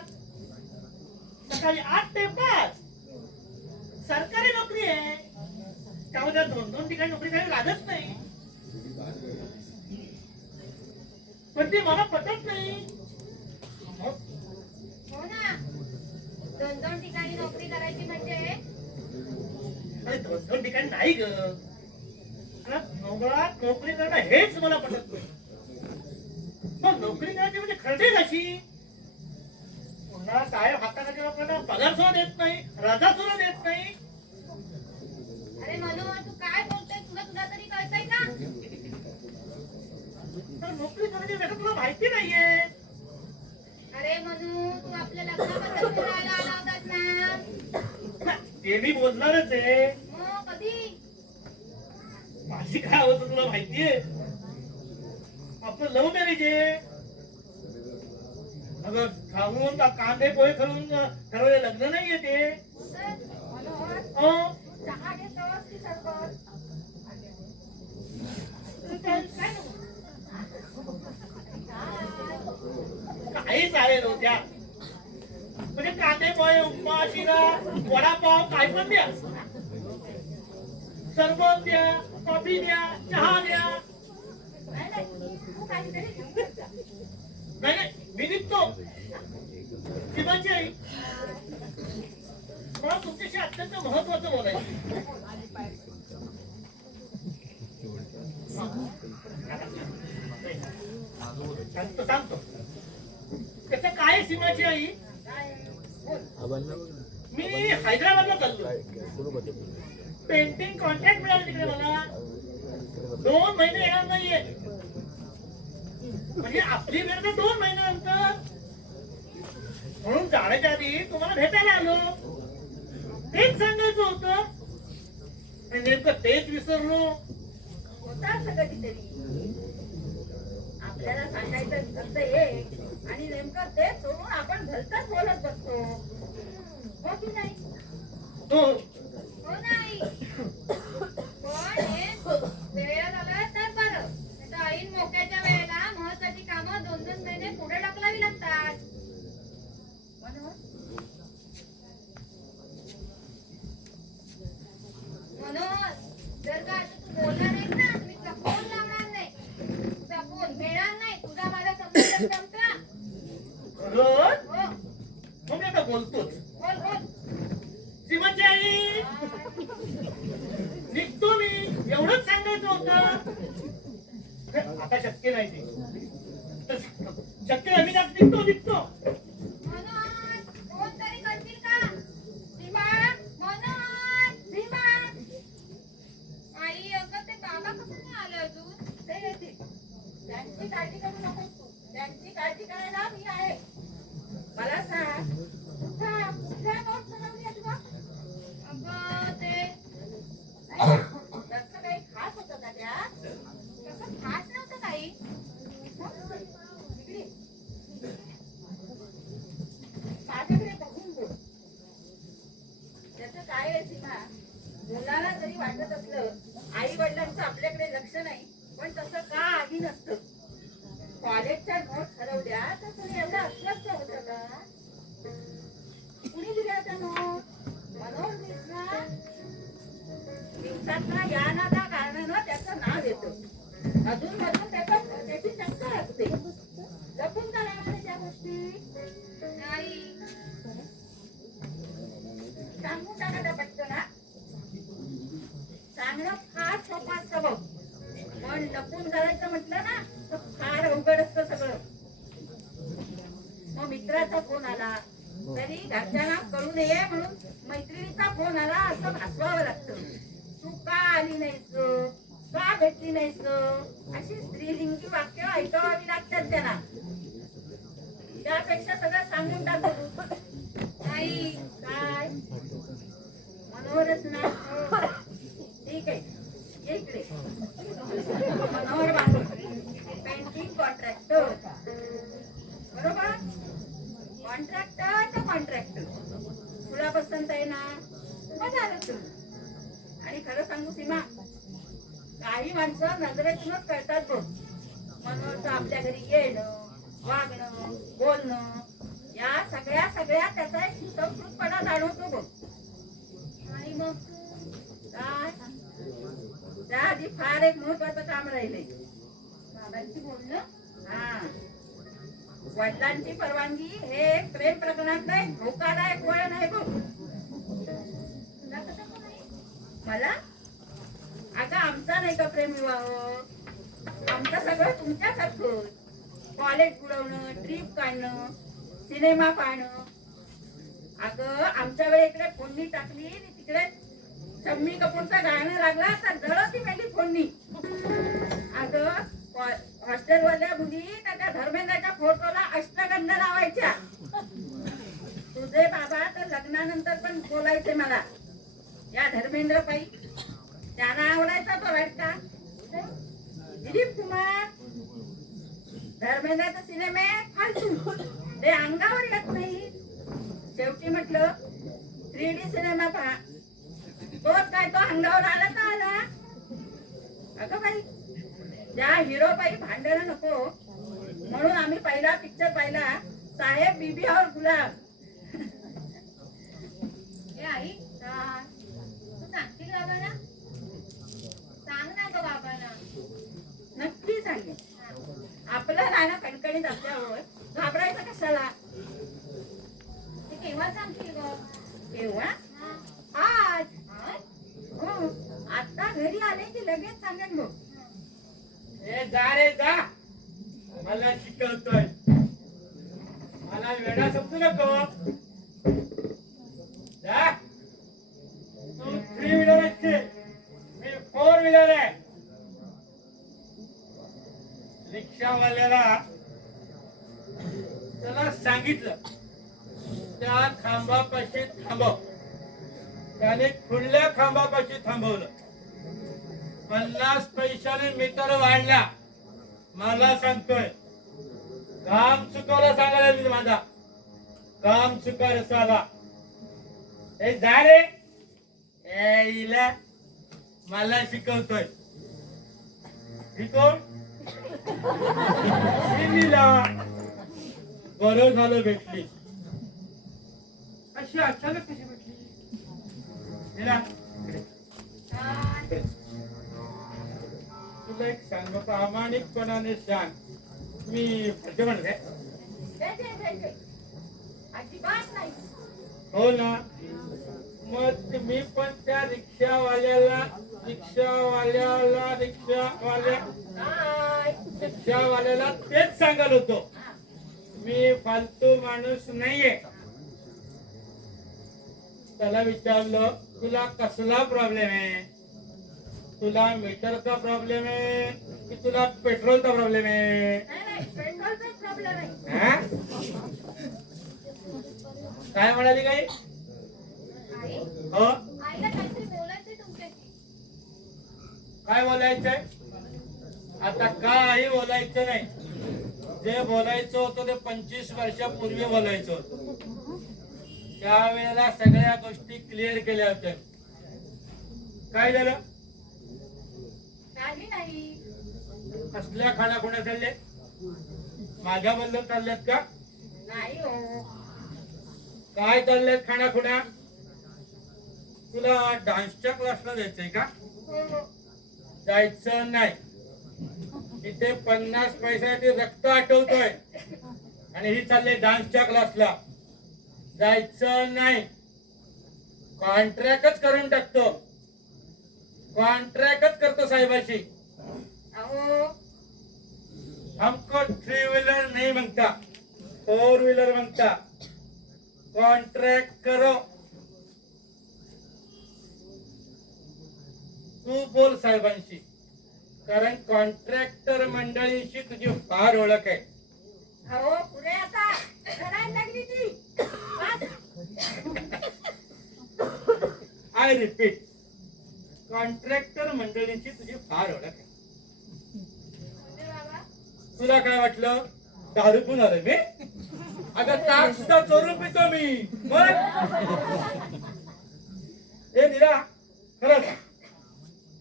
सकाळी 8 ते 5 सरकारी नोकरी आहे, त्यामध्ये 2-2 ठिकाणी नोकरी काही लागत नाही. पण ते मला पटत नाही. मग हो ना, 2-2 ठिकाणी नोकरी करायची म्हणजे अरे 2-2 ठिकाणी नाही ग. मला नोकरात नोकरी करणं हेच मला पटत नाही. पण नोकरी करायची म्हणजे खर्चे कशी? पुन्हा साहेब हाताखाली लोकांना पगार सुद्धा देत नाही, रजा सुद्धा देत नाही. अरे मनोहर, तू काय बोलतोय? तुला तरी कळतंय का? तर नोकरी करायची वेळ तुला माहिती नाहीये. अरे मनू, तू आपल्या लग्नाबद्दल बोलायला आला होतास ना? ते मी बोलणारच आहे. मग कधी? माझी काय होतं तुला माहितीये? आपलं लव्ह मॅरेज आहे. अगं खाऊन कांदे पोहे खाऊन ठरवले लग्न नाहीये ते. मनोहर, अं? चहा घेतोस की सरबत? काय नको? काही चालेल होत्या म्हणजे कांदे पोहे, उपमा, शिरा, वडापाव काय पण द्या, सरबत द्या, कॉफी द्या, चहा द्या. नाही नाही, तू काहीतरी घेऊन जा. नाही नाही, मी निघतो. शिवाची आई, मला तुमच्याशी अत्यंत महत्वाचं बोलायचं. सांगतो त्याचं काय सीमाची आई. मी हैदराबादला चाललो. पेंटिंग कॉन्ट्रॅक्ट मिळालं तिकडे मला. 2 महिने येणार नाहीये, म्हणजे आपली वेळ तर 2 महिन्यानंतर. म्हणून जाण्याच्या आधी तुम्हाला भेटायला आलो. तेच सांगायचं होतं आणि नेमकं तेच विसरलो. होता असं कधीतरी. आपल्याला सांगायचं फक्त एक आणि नेमकं ते सोडून आपण भलतंच बोलत बसतो. हो की नाही? तो हो नाही. पण हे वेळ झालं तर बरं. नाहीतर ऐन मोक्याच्या वेळेला महत्वाची कामं 2-2 महिने पुढे ढकलावी लागतात. मनोहर, मनोहर, जर का आता तू बोलला नाहीस ना, मी तुला फोन लावणार नाही. तुझा फोन मिळणार नाही. तुझा माझा संबंध संपला. खरंच? हो, मग मी आता बोलतोच. बोल बोल. सीमाची आई, निघतो मी, एवढंच सांगायचं होतं. आता शक्य नाही ते. शक्य नाही, मी आता निघतो. मनोहर, फोन तरी करशील का? सीमा, मनोहर, सीमा. आई, अगं ते बाबा कसं नाही आले अजून? ते येतील. त्यांची काळजी करू नकोस तू. त्यांची काळजी करायला मी आहे. मला सांग, कुठल्या नोट बनवली आहे तुला? अगं ते नाही, तसं काही खास होतं का त्यात? तसं खास नव्हतं काही. इकडे. माझ्याकडे बघून बोल. त्याचं काय आहे सीमा, मुलाला जरी वाटत असलं आई वडिलांचं आपल्याकडे लक्ष नाही, पण तसं काही नसतं. कॉलेजच्या नोट्स हरवल्या तर तुला एवढं अस्वस्थ होतं का? कुणी दिल्या त्या नोट? मनोहर मिश्रा. दिवसात ना या ना त्या कारणानं त्याचं नाव येतं. अजून मधून त्याची चक्कर असते. लपून का राहणार त्या गोष्टी? नाही. सांगून टाका त्या पटकन हा. सांगणं फार सोपं असतं बघ, पण लपून करायचं म्हटलं ना तर फार अवघड असतं सगळं. मग मित्राचा फोन आला तरी घरच्यांना कळू नये म्हणून मैत्रिणीचा फोन आला असं भासवावं लागतं. तू का आली नाहीस ग? का भेटली नाहीस ग? अशी स्त्रीलिंगी वाक्य ऐकावी लागतात त्यांना. त्यापेक्षा सगळं सांगून टाकू. आई, काय मनोहरच ना? हो. ठीक आहे, ये इकडे. मनोहर बाबू, पेंटिंग कॉन्ट्रॅक्टर. बरोबर? कॉन्ट्रॅक्टर तर कॉन्ट्रॅक्टर. तुला पसंत आहे ना? बघायला तू. आणि खरं सांगू सीमा, काही माणसं नजरेतूनच कळतात बघ. मनोहरचं आपल्या घरी येणं, वागणं, बोलणं, या सगळ्या त्याचा एक सुसंस्कृतपणा जाणवतो बघ. आई मग काय त्या आधी फार एक महत्वाचं काम राहिले. बाबांची बोलणं हा, वडिलांची परवानगी हे प्रेम प्रकरणातलं एक धोकादायक वळण आहे बघ. तुला कसं पण आहे? मला अगं आमचा नाही का प्रेम विवाह, आमचं सगळं तुमच्यासारखं. कॉलेज बुडवणं, ट्रिप काढणं, सिनेमा पाहणं. अगं आमच्या वेळी इकडे फोडणी टाकली आणि तिकडे शम्मी कपूरचं गाणं लागला तर जळती मेली फोडणी. अगं हॉस्टेलवाल्या मुली त्या धर्मेंद्राच्या फोटोला अष्टगंध लावायच्या. तुझे बाबा तर लग्नानंतर पण बोलायचे मला, या धर्मेंद्र पाई त्यांना आवडायचा तो रट्टा. दिलीप कुमार धर्मेंद्राचे सिनेमे फालतू, ते अंगावर येत नाही. शेवटी म्हटलं 3D सिनेमा पहा, तोच काय तो अंगावर आला तर आला. अगं बाई त्या हिरो बाई भांडणं नको म्हणून आम्ही पहिला पिक्चर पाहिला साहेब बीबी और गुलाब. हे आई तू सांगशील बाबांना? सांग ना ग बाबांना. नक्की सांगेन. आपलं राहणं कणकणीत असल्यावर घाबरायचं कशाला. ते केव्हा सांगशील ग? केव्हा? हा. आज. आज? हो, आता घरी आले की लगेच सांगेन बघ. ए जा रे जा, मला शिकवतोय. मला वेडा समजू नको. जा, तू 3 व्हीलर असते, मी 4 व्हीलर आहे. रिक्षावाल्याला त्याला सांगितलं त्या खांबापाशी थांबव. त्याने पुढल्या खांबापाशी थांबवलं. 50 पैशाने मीटर वाढला. मला सांगतोय काम चुकवलं, सांगायला मी माझा काम चुका रसाला. ए जा रे, ए इला मला शिकवतोय. ही कोण? ही लीला. बरं झालं भेटली. अशी अचानक कशी भेटली? लीला तुला एक सांग, प्रामाणिकपणाने सांग, मी फक्त म्हणते. दे. अजिबात नाही. हो ना, मग मी पण त्या रिक्षावाल्याला तेच सांगत होतो. मी फालतू माणूस नाहीये. त्याला विचारलं तुला कसला प्रॉब्लेम आहे? तुला मीटरचा प्रॉब्लेम आहे की तुला पेट्रोलचा प्रॉब्लेम आहे? नाही, पेट्रोलचा प्रॉब्लेम आहे. हा? काय म्हणाली काही? आई हो, आईला काहीतरी बोलायचंय तुमच्याशी. काय बोलायचंय? आता काही बोलायचं नाही. जे बोलायचं होतं ते 25 वर्षापूर्वी बोलायचं होतं. त्यावेळेला सगळ्या गोष्टी क्लिअर केल्या होत्या. काय झालं? काही नाही. कसल्या खाणाखुणा चालले? माझ्याबद्दल चालल्यात का? नाही हो. काय चालल्यात खाणाखुणा? तुला डान्सच्या क्लासला जायचंय का? जायचं नाही. इथे 50 पैशाचे रक्त आठवतोय आणि ही चालले डान्सच्या क्लासला. जायचं नाही. कॉन्ट्रॅक्टच करून टाकतो. कॉन्ट्रॅक्टच करतो साहेबाशी. अहो हमको 3 व्हीलर नहीं मांगता, 4 व्हीलर मांगता. कॉन्ट्रॅक्ट करो. तू बोल साहेबांशी, कारण कॉन्ट्रॅक्टर मंडळींशी तुझी फार ओळख आहे. अहो पुढे आता रडायला लागली ती. बस. आय रिपीट, कॉन्ट्रॅक्टर मंडळींची तुझी फार ओळख आहे. म्हणजे बाबा तुला काय वाटलं दारू पिऊन आलोय मी? अगं ताक सुद्धा चोरून पितो मी. बरं ए नीरा, खरंच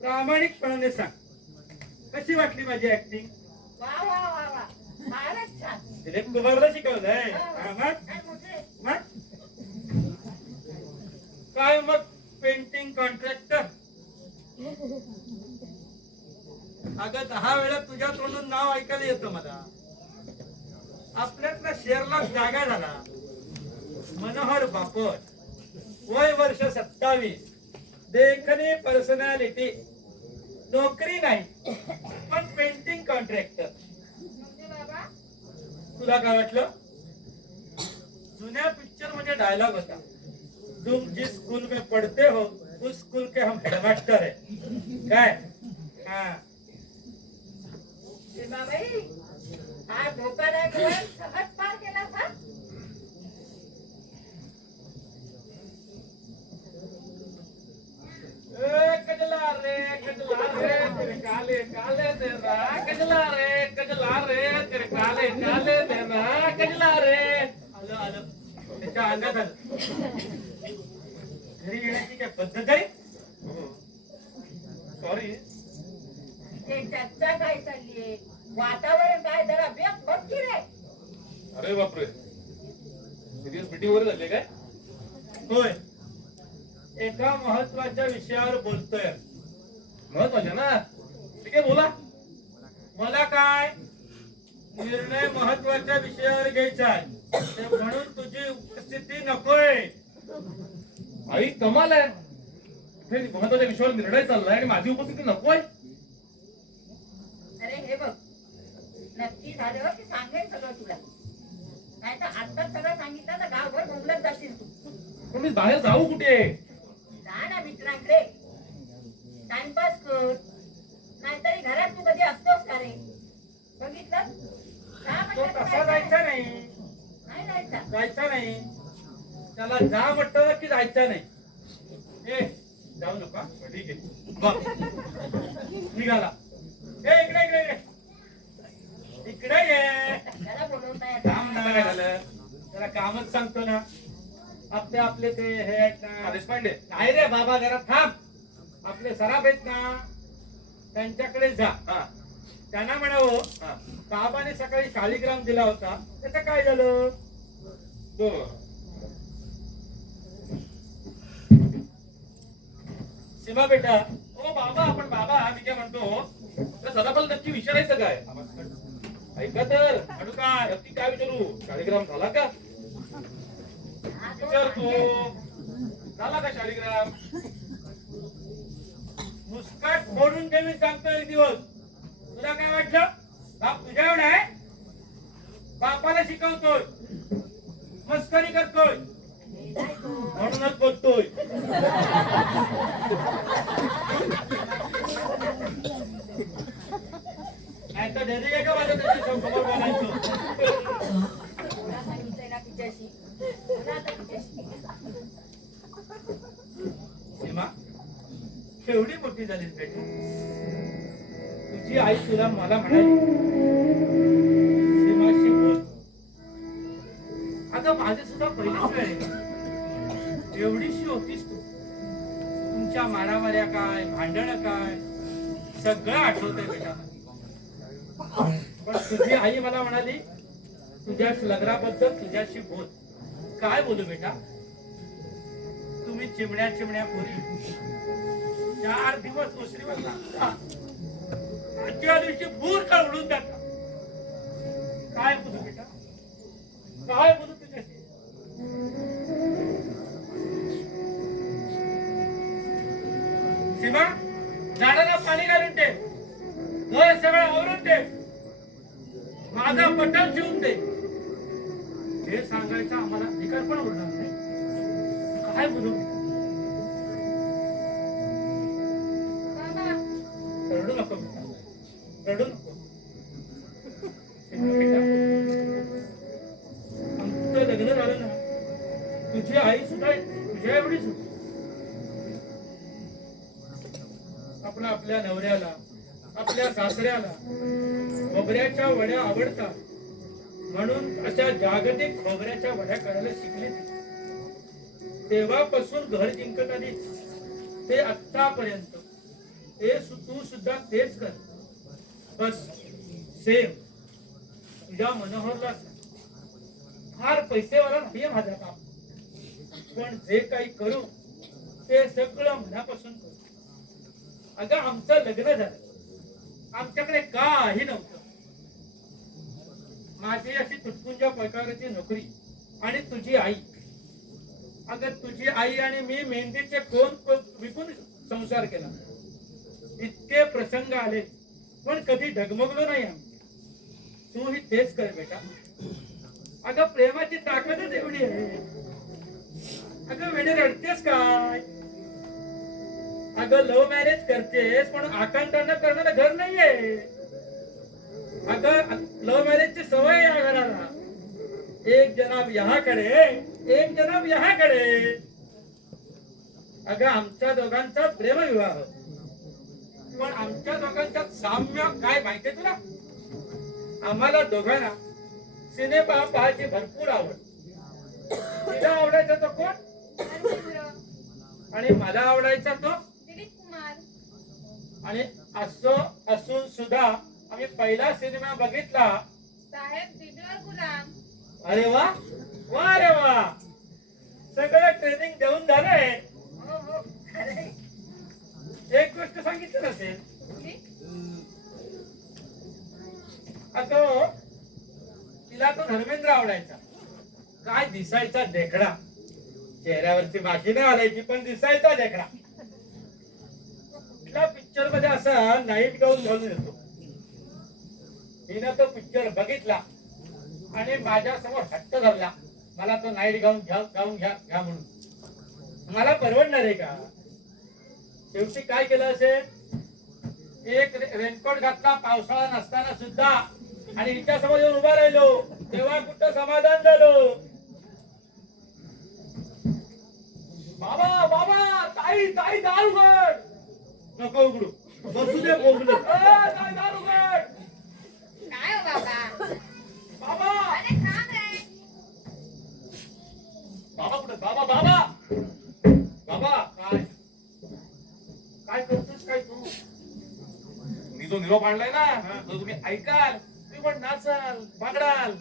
प्रामाणिकपणाने सांग, कशी वाटली माझी ऍक्टिंग? वा वा वा वा, फारच छान. दिलीप कुमारला शिकवलंय. हा, मग काय मोठे. मग काय मग पेंटिंग 10 वेळा तुझ्या तोंडून नाव ऐकायला येतं मला. आपल्यातला शेरला जागा झाला. मनोहर बापट, वय वर्ष 27, देखणी पर्सनॅलिटी, नोकरी नाही पण पेंटिंग कॉन्ट्रॅक्टर. म्हणजे बाबा तुला काय वाटलं? जुन्या पिक्चर मध्ये डायलॉग होता, तुम जिस स्कूल में पढ़ते हो उस स्कूल के हम हेडमास्टर है. काय? हा. सीमाबाई, हा धोकादायक वेळ सहज पार केला का? कजला रे तेरे काले काले देना कजला रे तेरे काले काले देना कजला रे. आलं आलं त्याच्या अंगात आलं. घरी येण्याची काय पद्धत आहे? सॉरी. ते चर्चा काय चाललीये, वातावरण काय जरा व्यक्त बघ की रे. अरे बापरे, सिरियस मीटिंग वगैरे झाली काय? होय, एका महत्वाच्या विषयावर बोलतोय. महत्वाचे ना, ठीक आहे बोला. मला काय निर्णय महत्वाच्या विषयावर घ्यायचा आहे, ते म्हणून तुझी उपस्थिती नकोय. आई कमाल आहे, इथे महत्वाच्या विषयावर निर्णय चाललाय आणि माझी उपस्थिती नको आहे. अरे हे बघ, नक्की झालं की सांगेन सगळं तुला. नाही तर आत्ताच सगळं सांगितलं तर गावभर बोंबलत जाशील तू. पण मी बाहेर जाऊ कुठे? जा ना मित्रांकडे, टाइमपास कर. नाहीतरी घरात तू कधी असतोस का रे? बघितलं, जा तो म्हटलं तर तसा जायचं जायचा नाही. नाही, नाही जायचं. जायचा नाही. त्याला जा म्हटलं की जायचा नाही. ए जाऊ नका. ठीक आहे. बघ निघाला. ए इकडे इकडे इकडे इकडे ये. त्याला बोलवताय काम ना काय झालं, त्याला कामच सांगतो ना. आपले ते हे आहेत ना, देशपांडे. नाही रे बाबा, जरा थांब. आपले सराफ आहेत ना, त्यांच्याकडे जा. हा त्यांना म्हणावं, हा बाबाने सकाळी शालिग्राम दिला होता, त्याचं काय झालं? बरं. सीमा बेटा, ओ बाबा, आपण बाबा मी काय म्हणतो, त्या सदाफल नक्की विचारायचं काय? ऐका तर, अडू काय? नक्की काय विचारू? शालिग्राम झाला का? विचारतो, झाला का शालिग्राम? मुस्काट फोडून ठेवी सांगतो एक दिवस. तुला काय वाटलं? बाप तुझ्यावर आहे? बापाला शिकवतोय, मस्करी करतोय, म्हणूनच बोलतोय. नाही तर डेली एका माझ्या समोर बोलायचो. तुला सांगितलंय ना तिच्याशी, बोला आता तिच्याशी. सीमा, केवढी मोठी झालीस बेटी. तुझी आई तुला मला म्हणाली, सीमाशी बोल. अगं माझी सुद्धा पहिलीच वेळ आहे. एवढीशी होतीस तू. तुमच्या मारामाऱ्या काय, भांडण काय, सगळं आठवतंय बेटा. पण तुझी आई मला म्हणाली, तुझ्या लग्नाबद्दल तुझ्याशी बोल. काय बोलू बेटा? तुम्ही चिमण्या चिमण्या पोरी 4 दिवस उसरीवर लागता, 5व्या दिवशी भूर का उडून जाता. काय बोलू बेटा, काय बोलू तुझ्याशी? सीमा, झाडाला पाणी घालून दे, घर सगळं आवरून दे, माझा पटल शिवून दे. हे सांगायचं आम्हाला अधिकार पण उरणार नाही. काय बोलू? बाबा रडू नको बेटा, रडू नको. बेटा, आमचं लग्न झालं ना, तुझी आई सुद्धा तुझ्या एवढीच होती. आपण आपल्या नवऱ्याला, आपल्या सासऱ्याला खोबऱ्याच्या वड्या आवडतात म्हणून अशा जागतिक खोबऱ्याच्या वड्या करायला शिकली. तेव्हापासून घर जिंकत आली ते आतापर्यंत तू सुद्धा तेच कर. बस सेम तुझ्या मनोहरला फार पैसेवाला नाहीये माझा काम, पण जे काही करू ते सगळं मनापासून करू. अगं आमचं लग्न झालं, आमच्याकडे काही नव्हतं. माझी अशी तुटपुंजा प्रकारची नोकरी आणि तुझी आई. अगं तुझी आई आणि मी मेहंदीचे कोण विकून संसार केला. इतके प्रसंग आले पण कधी डगमगलो नाही आम्ही. तू ही तेच कर बेटा. अगं प्रेमाची ताकदच एवढी आहे. अगं वेडे रडतेस काय? अगं लव्ह मॅरेज करतेस पण आकांक्षानं करणारं घर नाहीये. अगं लव्ह मॅरेजची सवय या घराला. एक जनाब यहाकडे एक जनाब यहाकडे. अगं आमच्या दोघांचा प्रेमविवाह पण आमच्या दोघांच्यात साम्य काय माहितीये तुला? आम्हाला दोघांना सिनेमा पाहायची भरपूर आवड. तिला आवडायचा तो कोण धर्मेंद्र, आणि मला आवडायचा तो. दिलीप कुमार. आणि असं असून सुद्धा आम्ही पहिला सिनेमा बघितला. साहेब दिलवर गुलाम. अरे वा वा रे वा. सगळं ट्रेनिंग देऊन झालंय. हो हो खरंय. एक गोष्ट सांगितली नसेल. कुठली? अगं तिला तो धर्मेंद्र आवडायचा. काय दिसायचा देखडा. चेहऱ्यावरची बाकी नाही घालायची पण दिसायचा देखडा. कुठल्या पिक्चर मध्ये असा नाईट गाऊन घालून येतो. हिनं तो पिक्चर बघितला आणि माझ्या समोर हट्ट धरला. मला तो नाईट गाऊन घ्या म्हणून. मला परवडणार आहे का? शेवटी काय केलं असेल? एक रेनकोट घातला पावसाळा नसताना सुद्धा आणि हिच्या समोर येऊन उभा राहिलो. तेव्हा कुठं समाधान झालो. बाबा बाबा ताई ताई दार उघड. नको उघडू. बसू दे बोगलं. ताई दार उघड. काय हो बाबा? बाबा अरे काम आहे. बाबा कुठे? बाबा बाबा बाबा काय काय करतोस काय तू? मी जो निरोप आणलाय ना तो तुम्ही ऐकाल, तुम्ही पण नाचाल बागडाल.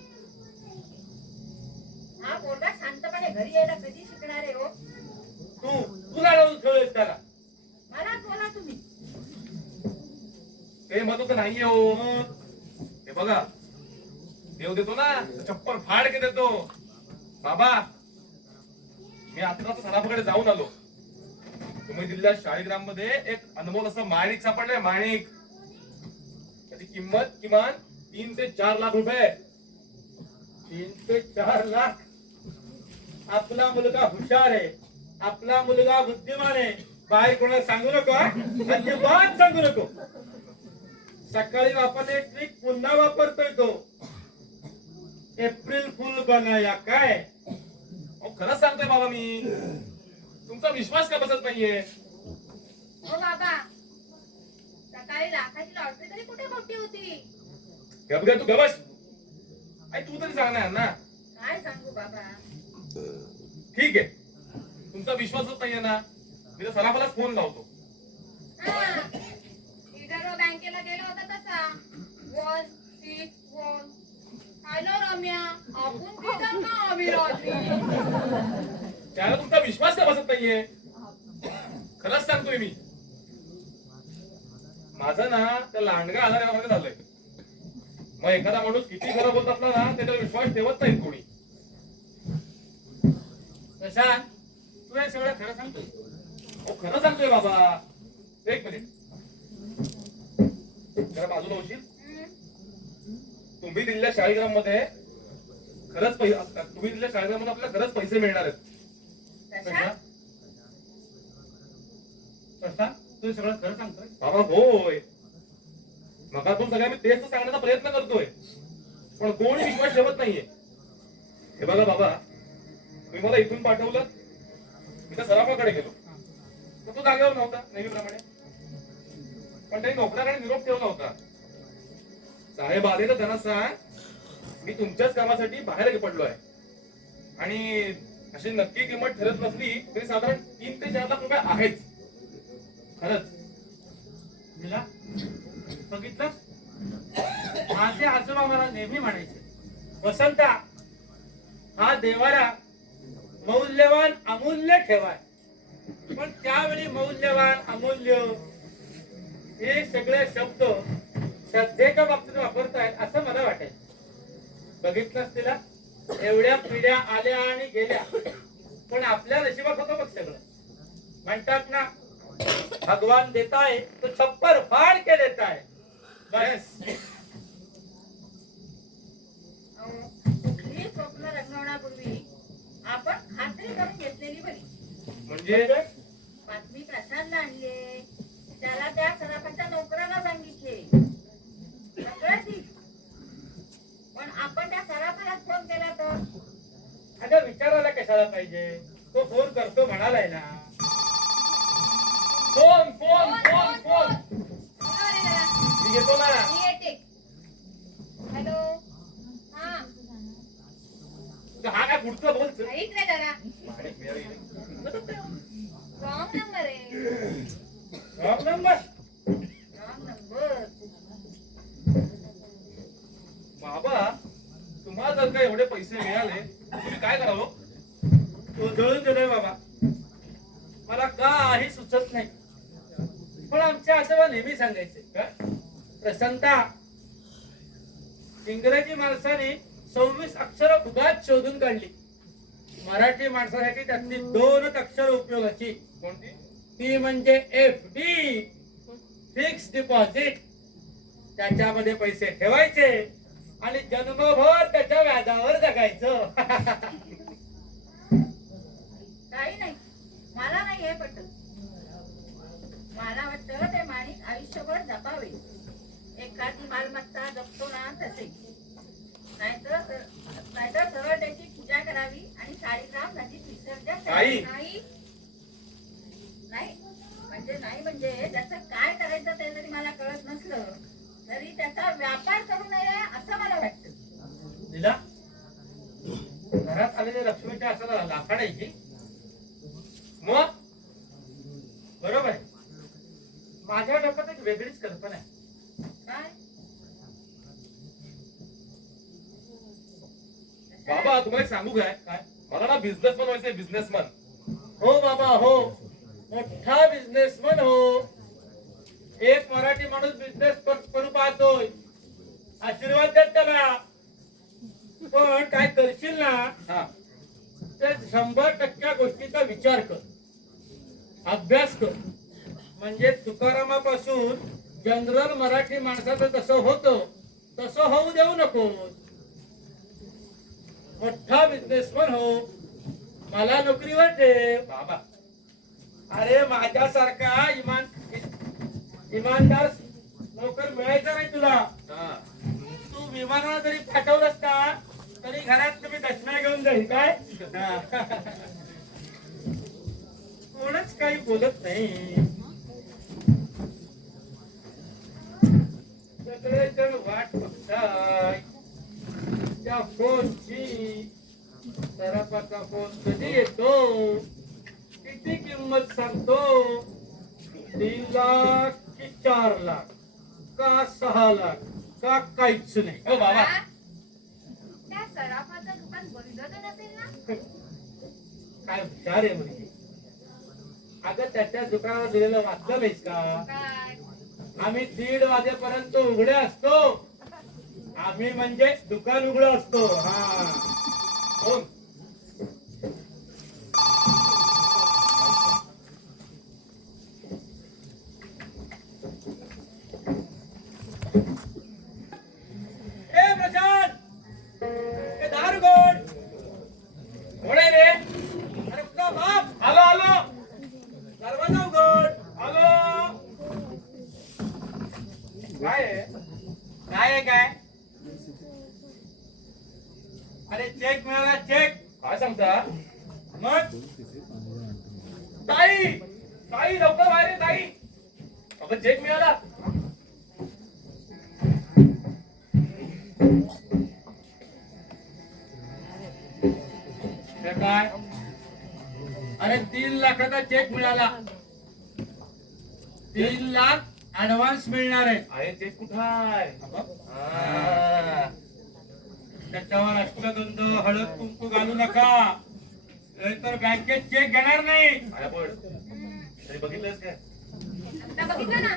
हा पोरगा शांतपणे घरी यायला कधी शिकणार आहे हो? तुला लावून ठेवलेस त्याला. मला बोला तुम्ही. ते महत्वाचं नाहीये हो. हे बघा देव देतो ना चप्पल फाड के देतो. बाबा मी आता सराफाकडे जाऊन आलो. तुम्ही दिलेल्या शाळीग्राम मध्ये एक अनमोल असं माणिक सापडलंय. माणिक त्याची किंमत किमान 3 ते 4 लाख रुपये. 3 ते 4 लाख. आपला मुलगा हुशार आहे. आपला मुलगा बुद्धिमान आहे. बाहेर कोणाला सांगू नको. अजिबात सांगू नको. सकाळी वापरले ट्रिक पुन्हा वापरतोय तो. एप्रिल फुल बनाया काय? अहो खरंच सांगतोय बाबा मी. तुमचा विश्वास का बसत नाहीये? हो बाबा, सकाळी लाखाची लॉटरी तरी कुठे मोठी होती? गप ग तू गबस. आई तू तरी सांगणार ना. काय सांगू बाबा? ठीक आहे तुमचा विश्वास होत नाहीये ना. मी तर सराफालाच फोन लावतो. हा, रिझर्व्ह बँकेला गेला होता तसा. 161. हॅलो रम्या, आपण पिझ्झा का आम्ही रात्री? त्याला तुमचा विश्वास का बसत नाहीये? खरंच सांगतोय मी. माझं ना त्या लांडगा आधारासारखं झालंय. मग एखादा माणूस किती खरं बोलत असला ना त्याच्यावर विश्वास ठेवत नाही कोणी. प्रशांत तू हे सगळं खरं सांगतोस? अहो खरं सांगतोय बाबा. एक मिनिट जरा बाजूला होशील. तुम्ही दिलेल्या शाळीग्राम मध्ये खरंच तुम्ही दिलेल्या शाळीग्राम मध्ये आपल्याला खरंच पैसे मिळणार आहेत. प्रशांत, प्रशांत तू हे सगळं खरं सांगतोय? बाबा होय. मगातून सगळ्या मी तेच तर सांगण्याचा प्रयत्न करतोय पण कोणी विश्वास ठेवत नाहीये. हे बघा बाबा तुम्ही मला इथून पाठवलं. मी त्या सराफाकडे गेलो तर तो जागेवर नव्हता नेहमीप्रमाणे. पण त्यांनी नोकराकडे निरोप ठेवला होता. साहेब आले तर त्यांना सांग मी तुमच्याच कामासाठी बाहेर पडलो आहे आणि अशी नक्की किंमत ठरत नसली तरी साधारण 3 ते 4 लाख रुपये आहेच. खरंच तिला बघितलं. माझे आजोबा मला नेहमी म्हणायचे, वसंता हा देवारा मौल्यवान अमूल्य ठेवाय. पण त्यावेळी मौल्यवान अमूल्य हे सगळे शब्द श्रद्धेच्या बाबतीत वापरतायत असं मला वाटेल. बघितलंच तिला, एवढ्या पिढ्या आल्या आणि गेल्या, पण आपल्या नशिबात होतं बघ सगळं. म्हणतात ना, भगवान देताय तो छप्पर फाड के देताय. बस. अहो, कुठलीही स्वप्न रंगवण्यापूर्वी आपण खात्री करून घेतलेली बरी. म्हणजे बातमी प्रसादला आणले, त्याला त्या सराफाच्या नोकराला सांगितले, सगळं ठीक. पण आपण त्या सराफाला फोन केला तर अगं विचारायला कशाला पाहिजे, तो फोन करतो म्हणालाय ना. फोन फोन फोन फोन बोलव रे जरा. मी घेतो ना. मी येते. हॅलो. हा. हा काय पुढचं बोल चल. ऐक रे जरा. माणिक मिळाली. रॉंग नंबर आहे. Wrong number. Wrong number. बाबा तुम्हाला जर का एवढे पैसे मिळाले तुम्ही काय करावं? तो जळून दिलोय बाबा, मला काही सुचत नाही. पण आमच्या आजोबा नेहमी सांगायचे, काय? प्रसन्नता, इंग्रजी माणसाने 26 अक्षर उगाच शोधून काढली, मराठी माणसासाठी त्यातली 2 अक्षर उपयोगाची. कोणती? ती म्हणजे FD, फिक्स डिपॉझिट. त्याच्यामध्ये पैसे ठेवायचे आणि जन्मभर त्याच्या व्याजावर जगायचं. काही नाही, मला नाही हे पटत. मला वाटतं ते माणिक आयुष्यभर जपावे. एखादी मालमत्ता जपतो ना तसे, नाहीतर सरळ त्याची पूजा करावी आणि शाळेग्राम नदीत विसर्जन आई. नाही. म्हणजे त्याचं काय करायचं ते जरी मला कळत नसलं तरी त्याचा व्यापार करू नये असं मला वाटतं. दिला घरात आलेल्या लक्ष्मीच्या असं लाखाडायची. मग बरोबर आहे. माझ्या डोक्यात एक वेगळीच कल्पना आहे. काय? बाबा तुम्हाला एक सांगू काय? काय? मला ना बिझनेसमन व्हायचंय, बिझनेसमन. हो बाबा हो, मोठा बिझनेसमन हो. एक मराठी माणूस बिझनेस करू पाहतोय, आशीर्वाद देत त्याला. पण काय करशील ना, हा. तर 100% गोष्टीचा विचार कर, अभ्यास कर. म्हणजे तुकारामापासून जनरल मराठी माणसाचं जसं होतं तसं होऊ देऊ नको. मोठा बिझनेसमन हो, मला नोकरीवर ठेव. बाबा अरे माझ्यासारखा इमानदार नोकर मिळायचा नाही तुला. हा. तू विमानाला जरी पाठवलंस ना तरी घरात तुम्ही दक्षिणा घेऊन जाईल काय. कोणच काही बोलत नाही. सगळे जण वाट बघताय त्या फोनची. सराफाचा फोन कधी येतो, किती किंमत सांगतो, 3 लाख की 4 लाख का 6 लाख का काहीच नाही. ओ बाबा त्या सराफाचं दुकान बंद तर नसेल ना? काय हुशार आहे म्हणजे. अगं त्याच्या दुकानावर दिलेलं वाचलं नाहीस का? काय? आम्ही 1:30 वाजेपर्यंत उघडे असतो. आम्ही म्हणजे दुकान उघडं असतो. हा फोन. ए प्रशांत, ए दार उघड. कोण आहे रे? अरे तुझा बाप. आलो आलो दरवाजा उघड. आलो. काय आहे? काय आहे काय? अरे चेक मिळाला, चेक. काय सांगता? मग ताई ताई लवकर बाहेर ये ताई. अगं चेक मिळाला. हे काय? अरे 3 लाखाचा चेक मिळाला. 3 लाख ऍडव्हान्स मिळणार आहे. आहे चेक कुठं आहे? हा. त्याच्यावर अष्टगंध हळद कुंकू घालू नका, तर बँकेत चेक घेणार नाही. आया पड. तरी बघितलंस काय? आता बघितलं ना?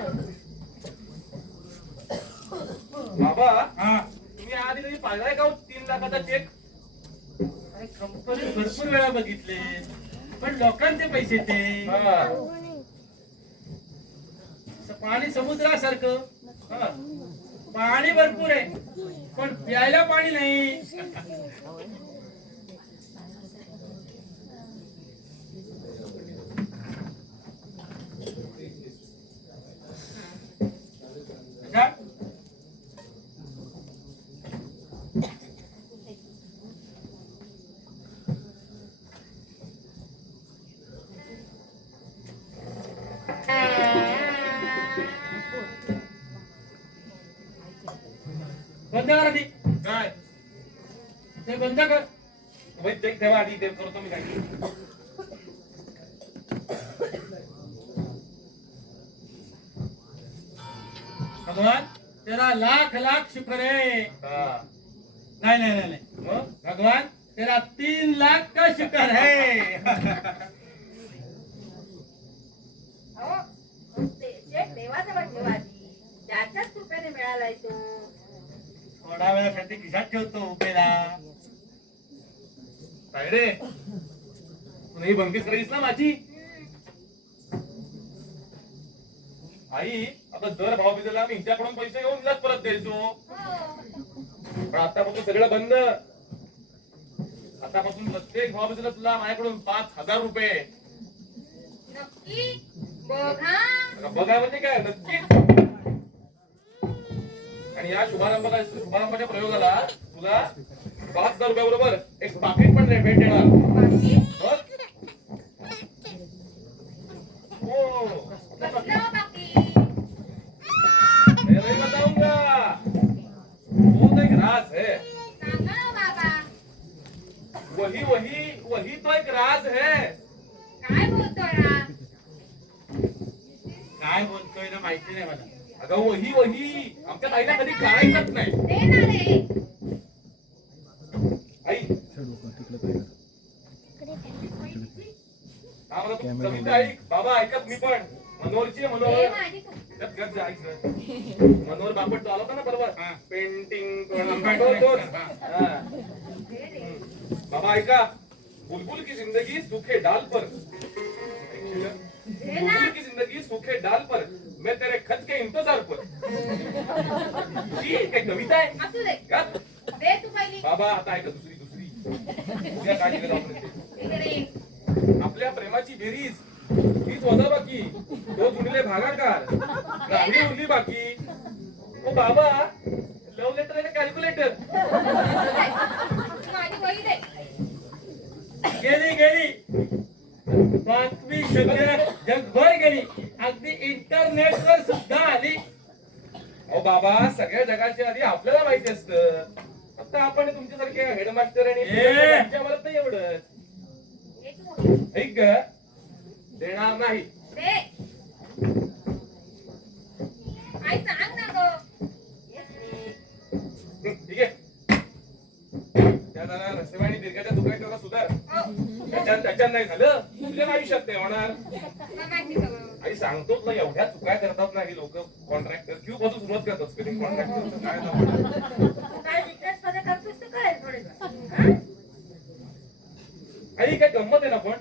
बाबा हा तुम्ही आधी कधी पाहिलाय का 3 लाखाचा चेक? अरे कंपनी भरपूर वेळा बघितले पण लोकांचे पैसे ते हा. पाणी समुद्रासारखं हा. पाणी भरपूर आहे पण प्यायला पाणी नाही. अच्छा? बंद कर आधी काय ते बंद कर. वही चेक ठेवा आधी, ते करतो मी काही. भगवान तेरा लाख लाख शुक्र है. हा. नहीं नहीं नहीं नहीं मग भगवान तेरा 3 लाख का शुक्र है. अहो, चेक देवाजवळ ठेवा आधी. त्याच्याच कृपेने मिळालाय तो. थोडा वेळासाठी खिशात ठेवतो उपेला. काय रे तू नाही बंकीस करायची ना माझी. आई आता दर भाव बिजला आम्ही हिच्याकडून पैसे घेऊन हिलाच परत द्यायचो. हो. पण आतापासून सगळं बंद. आतापासून प्रत्येक भाव बिजला तुला माझ्याकडून 5,000 रुपये. नक्की बघा. बघा म्हणजे काय नक्कीच. आणि या शुभारंभाच्या प्रयोगाला तुला 5,000 रुपयाबरोबर एक पाकिट पण भेट देणार. बाकी बघ. हो. कसलं बाकी? मैं नहीं बताऊंगा. वो तो एक राज है. सांगा ना बाबा. वही वही वही तो एक राज है. काय बोलतोय हा? काय बोलतोय ना माहिती नाही मला. अगं वही वही आमच्या ताईला कधी कळायचंच नाही. दे ना रे. आई हा मला तू कविता ऐक. बाबा ऐकत मी पण. मनोहरची आहे, दे मनोहर. माझी. त्यात गप जा, ऐक जरा. मनोहर बापट तो आला होता ना परवा. पेंटिंग दे रे. बाबा ऐका. बुलबुल की जिंदगी सूखे डाल पर. दे ना. बुलबुल की जिंदगी सूखे डाल पर, मैं तेरे खत के इंतजार पर. ही काय कविता आहे असू दे. का? दे तू पहिली. बाबा आता ऐका दुसरी उद्या काय केलं आपण ते. इकडे. आपल्या प्रेमाची बेरीज हीच वजाबाकी, तो जुनिले भागाकार, राहिली उरली बाकी. ओ बाबा लव्ह लेटर आहे कॅल्क्युलेटर. माझी वही दे. गेली गेली बातमी सगळ्या जगभर गेली. अगदी इंटरनेटवर सुद्धा आली. अहो बाबा सगळ्या जगाच्या आधी आपल्याला माहिती असतं. फक्त आपण तुमच्यासारखे हेडमास्टर आणि त्यांच्या म्हणत नाही एवढं. दे तू. ऐक ग, देणार नाही. दे. आई सांग ना गं. ठीक आहे. त्या जरा रस्तेवाणी आणि दीर्घाच्या दुखायचं सुधार. हो. त्याच्यात नाही झालं तुझ्या आयुष्यात नाही होणार. मला माहिती सगळं. आई सांगतोच ना एवढ्या चुका करतात ना ही लोक. कॉन्ट्रॅक्टर क्यू पासून सुरुवात करतात स्पेलिंग कॉन्ट्रॅक्टर काय नाव. काय बिझनेस मध्ये करतोस तर कळेल थोडे. आई काय गंमत आहे ना पण.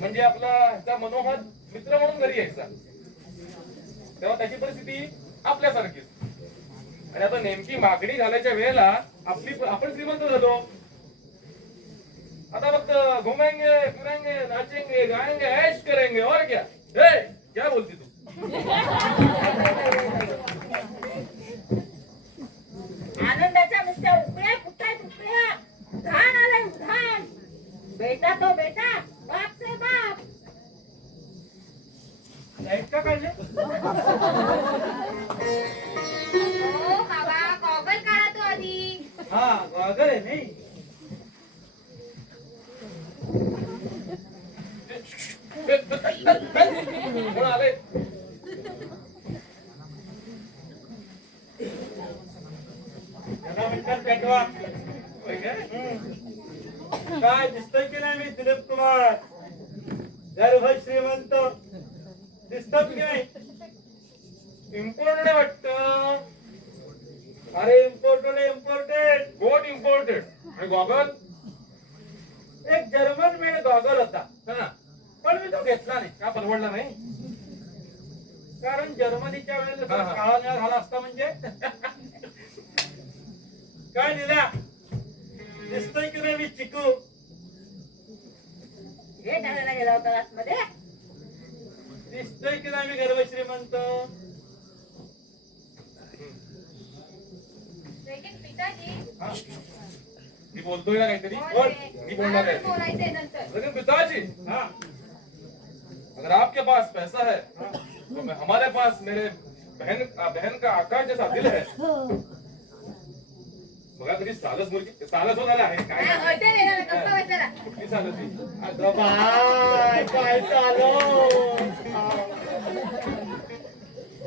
म्हणजे आपला ह्याचा मनोहर मित्र म्हणून घरी यायचा तेव्हा त्याची परिस्थिती आपल्यासारखीच. आणि आता नेमकी मागणी घालायच्या वेळेला आपण श्रीमंत झालो. आता फक्त घुमेंगे फिरेंगे नाचेंगे गाएंगे ऐश करेंगे और क्या. हे क्या बोलती तू. आनंदाच्या नुसत्या उकळ्या फुटतायत उकळ्या. उधाण आलंय उधाण. बेटा तो बेटा, बाप से बाप. लाईट का काढले. हो बाबा गॉगल काढा तू आधी. हा गॉगल आहे नाही. कोण आले. त्याला म्हणतात पेटवा. काय दिसतोय की नाही मी दिलीप कुमार गर्भ श्रीमंत दिसतो की नाही. इम्पोर्टेड आहे वाटतं. अरे इम्पोर्टेड गोट इम्पोर्टेड. आणि गॉगल. एक जर्मन मेड गॉगल होता, हा. पण मी तो घेतला नाही. का परवडला नाही? कारण जर्मनीच्या वेळेला हा, जर हा. काळा निळा झाला असता म्हणजे काय दिला दिसतोय की नाही मी चिकू. हे करायला गेला होता आतमध्ये. दिसतोय की नाही मी गर्भश्रीमंत. लेकिन पिताजी हा. मी बोलतोय ना काहीतरी. मी बोलणार मला आहे. बोलायचंय नंतर. लेकिन पिताजी, हा अगर आपके पास पैसा है तो हमारे पास मेरे बहन का आकाश जैसा दिल है. बघा कधी सालच मुलगी सालच होणार आहे काय हा, होते रे, गप्पा बसायला. कुठली सालच ही? अगं बाय काय चालू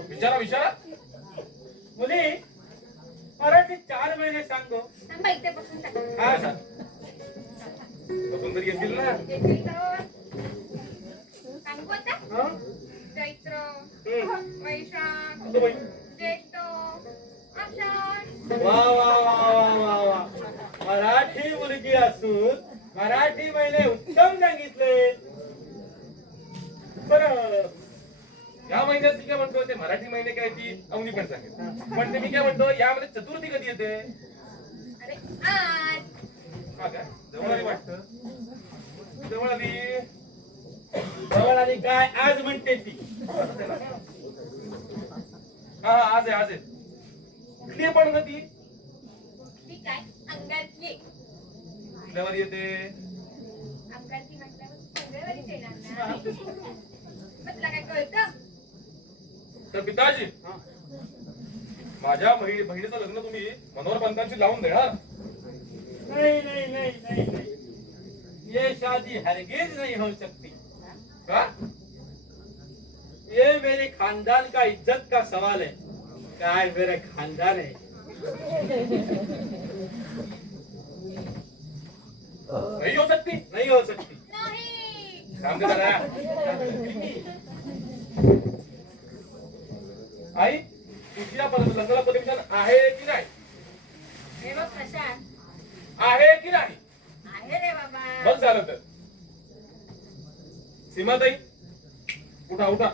विचारा मुली मराठी 4 महिने सांगो. थांबा, इथे बसून टाका. हा सांग. बसून तरी येतील ना. येतील तर. सांगू आता? हा? चैत्र, हम्म. वैशाख, असं बाई. ज्येष्ठ, आषाढ. वा वा वा वा वा वा. मराठी मुलगी असून मराठी महिने उत्तम सांगितले. बरं या महिन्यात मी काय म्हणतो ते मराठी महिने काय ती अवनी पण सांगेल. पण ते मी काय म्हणतो यामध्ये चतुर्थी कधी येते? अरे आज. हा काय जवळ आली वाटतं. जवळ आली. जवळ आली काय आज म्हणते ती. हा आज आहे. कुठली आहे पण ग ती? ती काय अंगातली. कुठल्यावर येते? अंगातली म्हटल्यावर मंगळवारीच येणार ना. मग तुला काय कळतं? तर पिताजी, माझ्या बहिणीचं लग्न तुम्ही मनोहर पंतांशी लावून देणार? नहीं ये शादी हरगिज नहीं हो सकती. का? ये मेरे खानदान का इज्जत का सवाल है. काय मेरा खानदान है. नाही होऊ शकती. नहीं हो सकती. नाही. काम दे जरा. आई तुझ्या लग्नाला परमिशन आहे की नाही? हे बघ कशा आहे की नाही? आहे रे बाबा. मग झालं तर. सीमाताई उठा.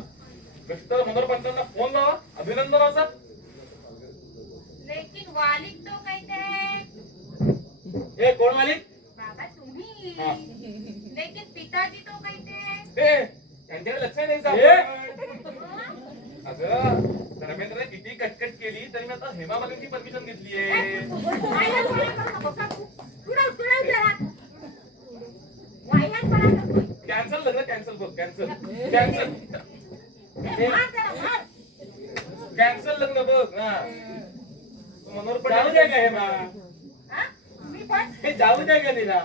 मिस्टर मनोहर पंतांना फोन लावा अभिनंदनाचा. लेकिन वालिक तो कहते हैं. ये कोण मालिक. बाबा तुम्ही. हा. लेकिन पिताजी तो कहते हैं. हे त्यांच्याकडे लक्ष नाही हे? सापडलं. अगं धर्मेंद्रने किती कटकट केली तरी मी आता हेमा मालिनीची परमिशन घेतलीये. कॅन्सल लग्न कॅन्सल बघ कॅन्सल कॅन्सल लग्न बघ. हा मनोहर जाऊ द्या का हे मा. मी पण हे जाऊ द्या का नीला.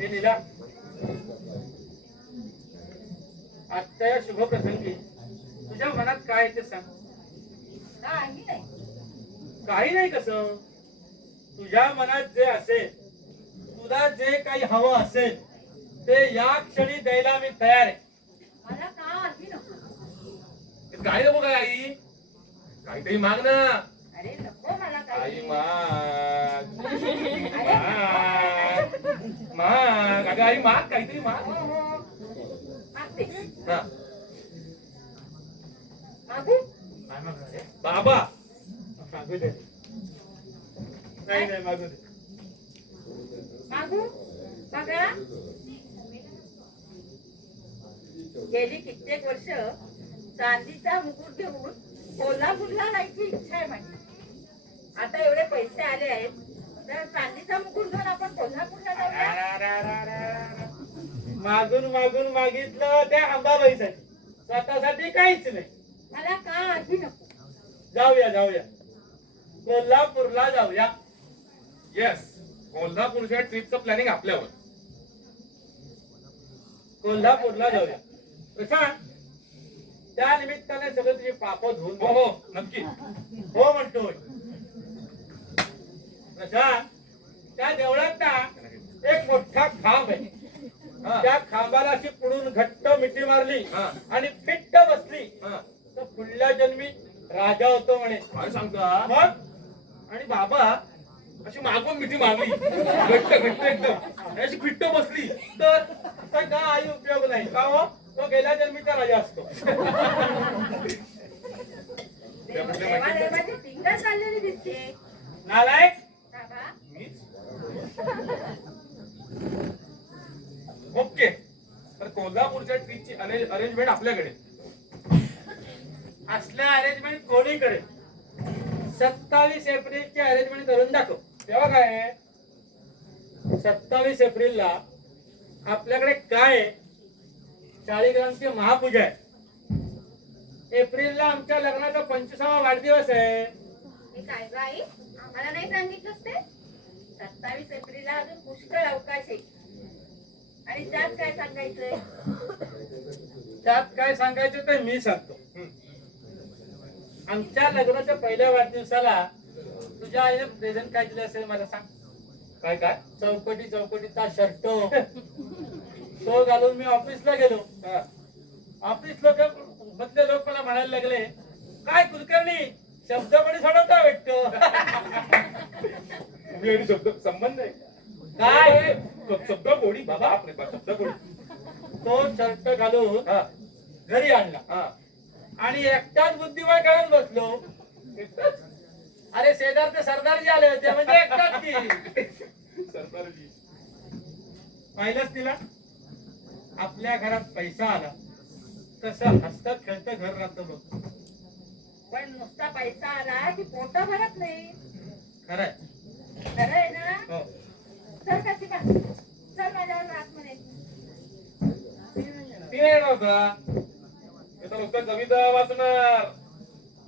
हे नीला आत्ता या शुभ प्रसंगी तुझ्या मनात काय आहे ते सांग. काही नाही. काही नाही कसं तुझ्या मनात जे असेल तुला जे काही हवं असेल ते या क्षणी द्यायला मी तयार आहे. मला काही नको. काय नको काय आई काहीतरी माग ना. अरे नको मला आई काही. माग माग अगं आई माग काहीतरी माग. हो हो मागते. हा मागू. बाबा मागू दे. नाही मागू दे. मागू बघा. गेली कित्येक वर्ष चांदीचा मुकुट घेऊन कोल्हापूरला जायची इच्छा आहे माझी. आता एवढे पैसे आले आहेत तर चांदीचा मुकुट घेऊन आपण कोल्हापूरला जाऊया. मागून मागितलं त्या अंबाबाईसाठी स्वतःसाठी काहीच नाही. मला काही नको. जाऊया कोल्हापूरला जाऊया. येस कोल्हापूरच्या ट्रिपचं प्लॅनिंग आपल्यावर. कोल्हापूरला जाऊया. प्रशांत त्या निमित्ताने सगळं तुझे पाप धुवून हो हो नक्की. हो म्हणतोय. प्रशांत त्या देवळात ना एक मोठा खांब आहे. हा. त्या खांबाला अशी पुढून घट्ट मिठी मारली हा. आणि फिट्ट बसली हा. तर पुढल्या जन्मी राजा होतो म्हणे. काय सांगता मग आणि बाबा अशी मागून मिठी मारली घट्ट घट्ट एकदम आणि अशी फिट्ट बसली तर असा काही उपयोग नाही का हो, तो गेल्या जन्मीचा राजा असतो. देवादेवाची पिंग चाललेली दिसते. नालायक, बाबा मीच ओके. तर कोल्हापूरच्या ट्रीपची अरेंजमेंट आपल्याकडे. असल्या अरेंजमेंट कोणीकडे 27 एप्रिलची अरेंजमेंट करून दाखव. तेव्हा काय आहे? 27 एप्रिलला आपल्याकडे काय आहे? शाळीग्रामची महापूजा आहे. एप्रिलला आमच्या लग्नाचा 25वा वाढदिवस आहे. हे काय ग आई आम्हाला नाही सांगितलंस ते. 27 एप्रिलला अजून पुष्कळ अवकाश आहे आणि त्यात काय सांगायचंय. त्यात काय सांगायचं ते मी सांगतो. आमच्या लग्नाच्या पहिल्या वाढदिवसाला तुझ्या आईने प्रेझेंट काय दिलं असेल मला सांग. काय काय चौकटीचा शर्ट तो घालून मी ऑफिसला गेलो. हा. ऑफिस लोक मधले लोक मला म्हणायला लागले, काय कुलकर्णी शब्द कोणी सोडवता वाटतो. तुम्ही आणि शब्द संबंध आहे काय शब्द कोणी बाबा आपले शब्द कोणी. तो शर्ट घालून हा. घरी आणला हा. आणि एकटाच बुद्धिबळ खेळत बसलो. अरे शेजारचे सरदारजी आले होते म्हणजे एकटाच की. सरदारजी पाहिलंच तिला आपल्या घरात पैसा आला तसं हसत खेळत घर राहतं बघ. पण नुसता पैसा आला की पोट भरत नाही. खरंय. खरं आहे ना. हो. चल कशी का चल माझ्यावर आतमध्ये. ती नाही येणार होता. मी तर नुसतं कविता वाचणार.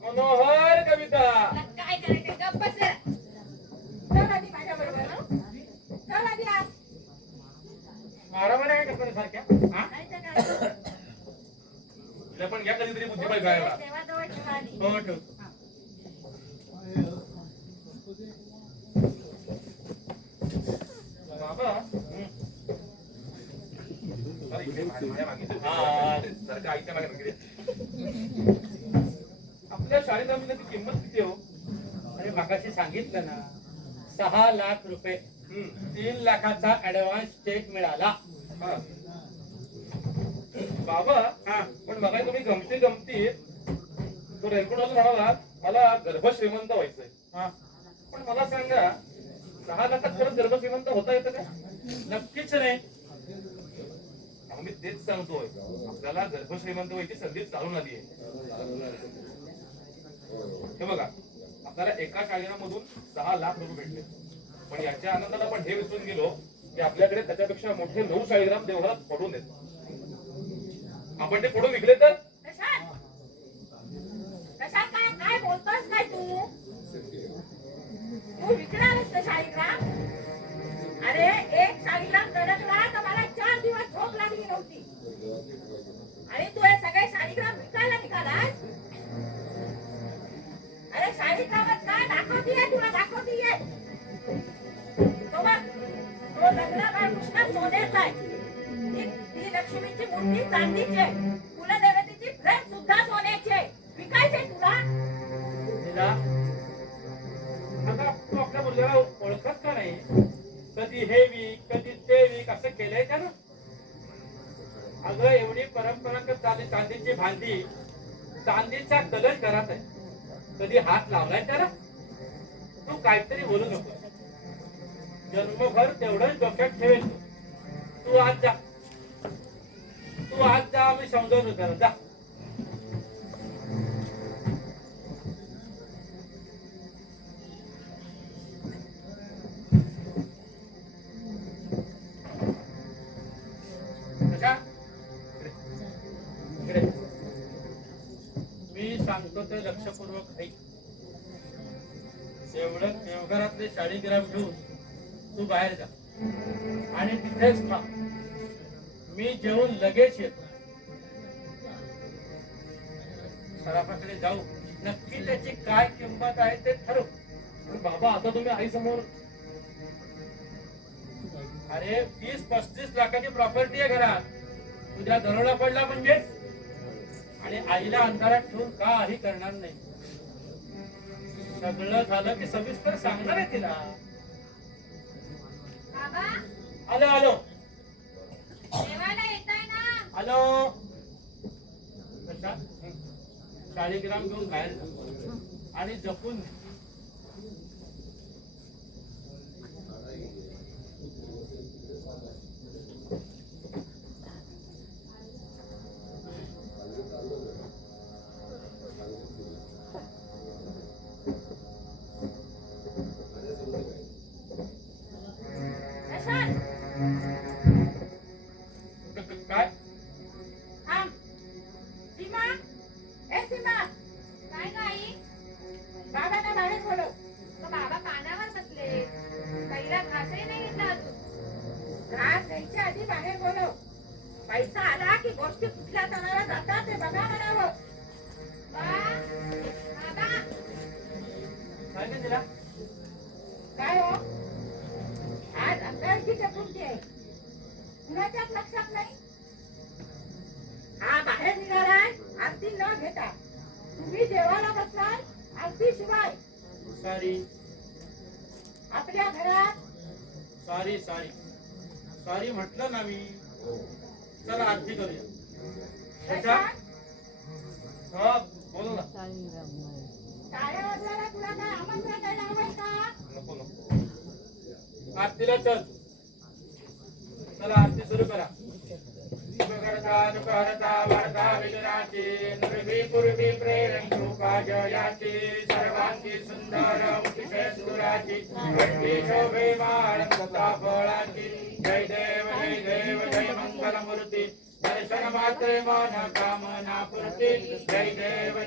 मनोहर कविता. तुला काय करायचं गप्प बस जरा. चल आधी माझ्या बरोबर. चल आधी आत. मारामाऱ्या काय करतो सारख्या हा? नाही तर काय. तिला पण घ्या कधीतरी बुद्धिबळ खेळायला. देवाजवळ ठेवा आधी. हो ठेवतो. बाबा अरे इकडे माझ्या मागे. हा. सारखं आईच्या मागे नका रे. आपल्या शाळेत आम्ही त्याची किंमत किती हो? अरे मगाशी सांगितलं ना 6 लाख रुपये. 3 लाखाचा ऍडव्हान्स चेक मिळाला. हा. बाबा हा. पण मग तुम्ही गमती तो रेनकोट वाला म्हणाला मला गर्भ श्रीमंत व्हायचंय. हा. पण मला सांगा 6 लाखात खरंच गर्भ श्रीमंत होता येतं का? नक्कीच नाही. अहो, मी तेच सांगतोय आपल्याला गर्भ श्रीमंत व्हायची संधी चालून आली आहे. हे बघा आपल्याला एका शाळेमधून 6 लाख रुपये भेटले. पण याच्या आनंदाला आपण हे विसरून गेलो की आपल्याकडे त्याच्यापेक्षा मोठे 9 शाळीग्राम देवघरात पडून आहेत. आपण ते पुढे विकले तर कशात कशात काय काय बोलतोस काय तू. तू विकणारच ना शाळीग्राम. अरे एक शाळीग्राम दडकला तर मला 4 दिवस झोप लागली नव्हती. आणि तू हे सगळे शाळीग्राम विकायला निघालास. अरे शाळीग्रामात काय दाखवतीये तुला दाखवतीये. तो बघ तो लग्न नुसता सोन्याचा आहे. ती लक्ष्मीची मूर्ती चांदीची आहे. कुलदेवतेची फ्रेम सुद्धा सोन्याची आहे. विकायचे तुला. तिला आता तू आपल्या मुलाला ओळखत का नाही. कधी हे वीक कधी ते वीक असं केलंय का ना. अगं एवढी परंपरागत झाली चांदीची भांडी चांदीचा कलश घरात आहे. कधी हात लावलाय त्याला. तू काहीतरी बोलू नको. जन्मभर तेवढंच डोक्यात ठेवेल. तू आज जा. तू आज जा आम्ही समजवतो त्याला जा. कशा? इकडे. मी सांगतो ते लक्षपूर्वक ऐक. एवढं देवघरातले शाळीग्राम घेऊन तू बाहेर जा आणि तिथेच थांब. मी जेवून लगेच येतो. सराफाकडे जाऊ. नक्की त्याची काय किंमत आहे ते ठरव. पण बाबा आता तुम्ही आई समोर अरे 20-35 लाखाची प्रॉपर्टी आहे घरात. उद्या दरोडा पडला म्हणजे, आणि आईला अंधारात ठेवून काही करणार नाही. सगळं झालं की सविस्तर सांगणार आहे तिला. बाबा आलो आलो जेवायला येताय ना? आलो. कशा? शाळीग्राम घेऊन बाहेर जा. आणि जपून ने. प्रशांत काय? थांब. सीमा ए सीमा काय आई? बाबांना बाहेर बोलव. बाबा कानावर बसले. पहिला घासही नाही घेतला अजून. घास घ्यायच्या आधी बाहेर बोलव. पैसा आला की गोष्टी कुठल्या तणाला जातात ते बघा म्हणावं. बाबा काय नाही तिला? काय हो? आज अंगारकी चपुलकी आहे. कुणाच्याच लक्षात नाही. हा बाहेर निघालाय आरती न घेता. तुम्ही देवाला बसलाय आरती शिवाय. सॉरी आपल्या घरात सॉरी सॉरी सॉरी म्हटलं ना मी. चला आरती करूया. कशा? हा बोल ना. टाळ्या वाजवायला तुला काय आमंत्रण द्यायला हवंय का? नको नको. आरतीला चल. चला आरती सुरू करा. करता करता वार्ता विजराची निर्भी पूर्वी प्रेरण कृपा जयाची सर्वांगी सुंदर मुखिषे सुराची घंटी शोभे माळ कथा फळाची. जय देव जय मंगल मूर्ती दर्शन मात्रे मन कामना पूर्ती. जय देव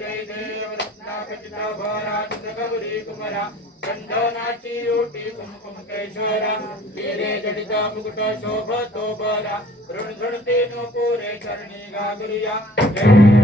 रत्नाखचिता भरा गौरी कुमरा चंदनाची ओटी कुमकुम केशरा. हिरे जडित मुकुट शोभतो बरा ऋण झुणते नो पुरे चरणी गागुरिया. जय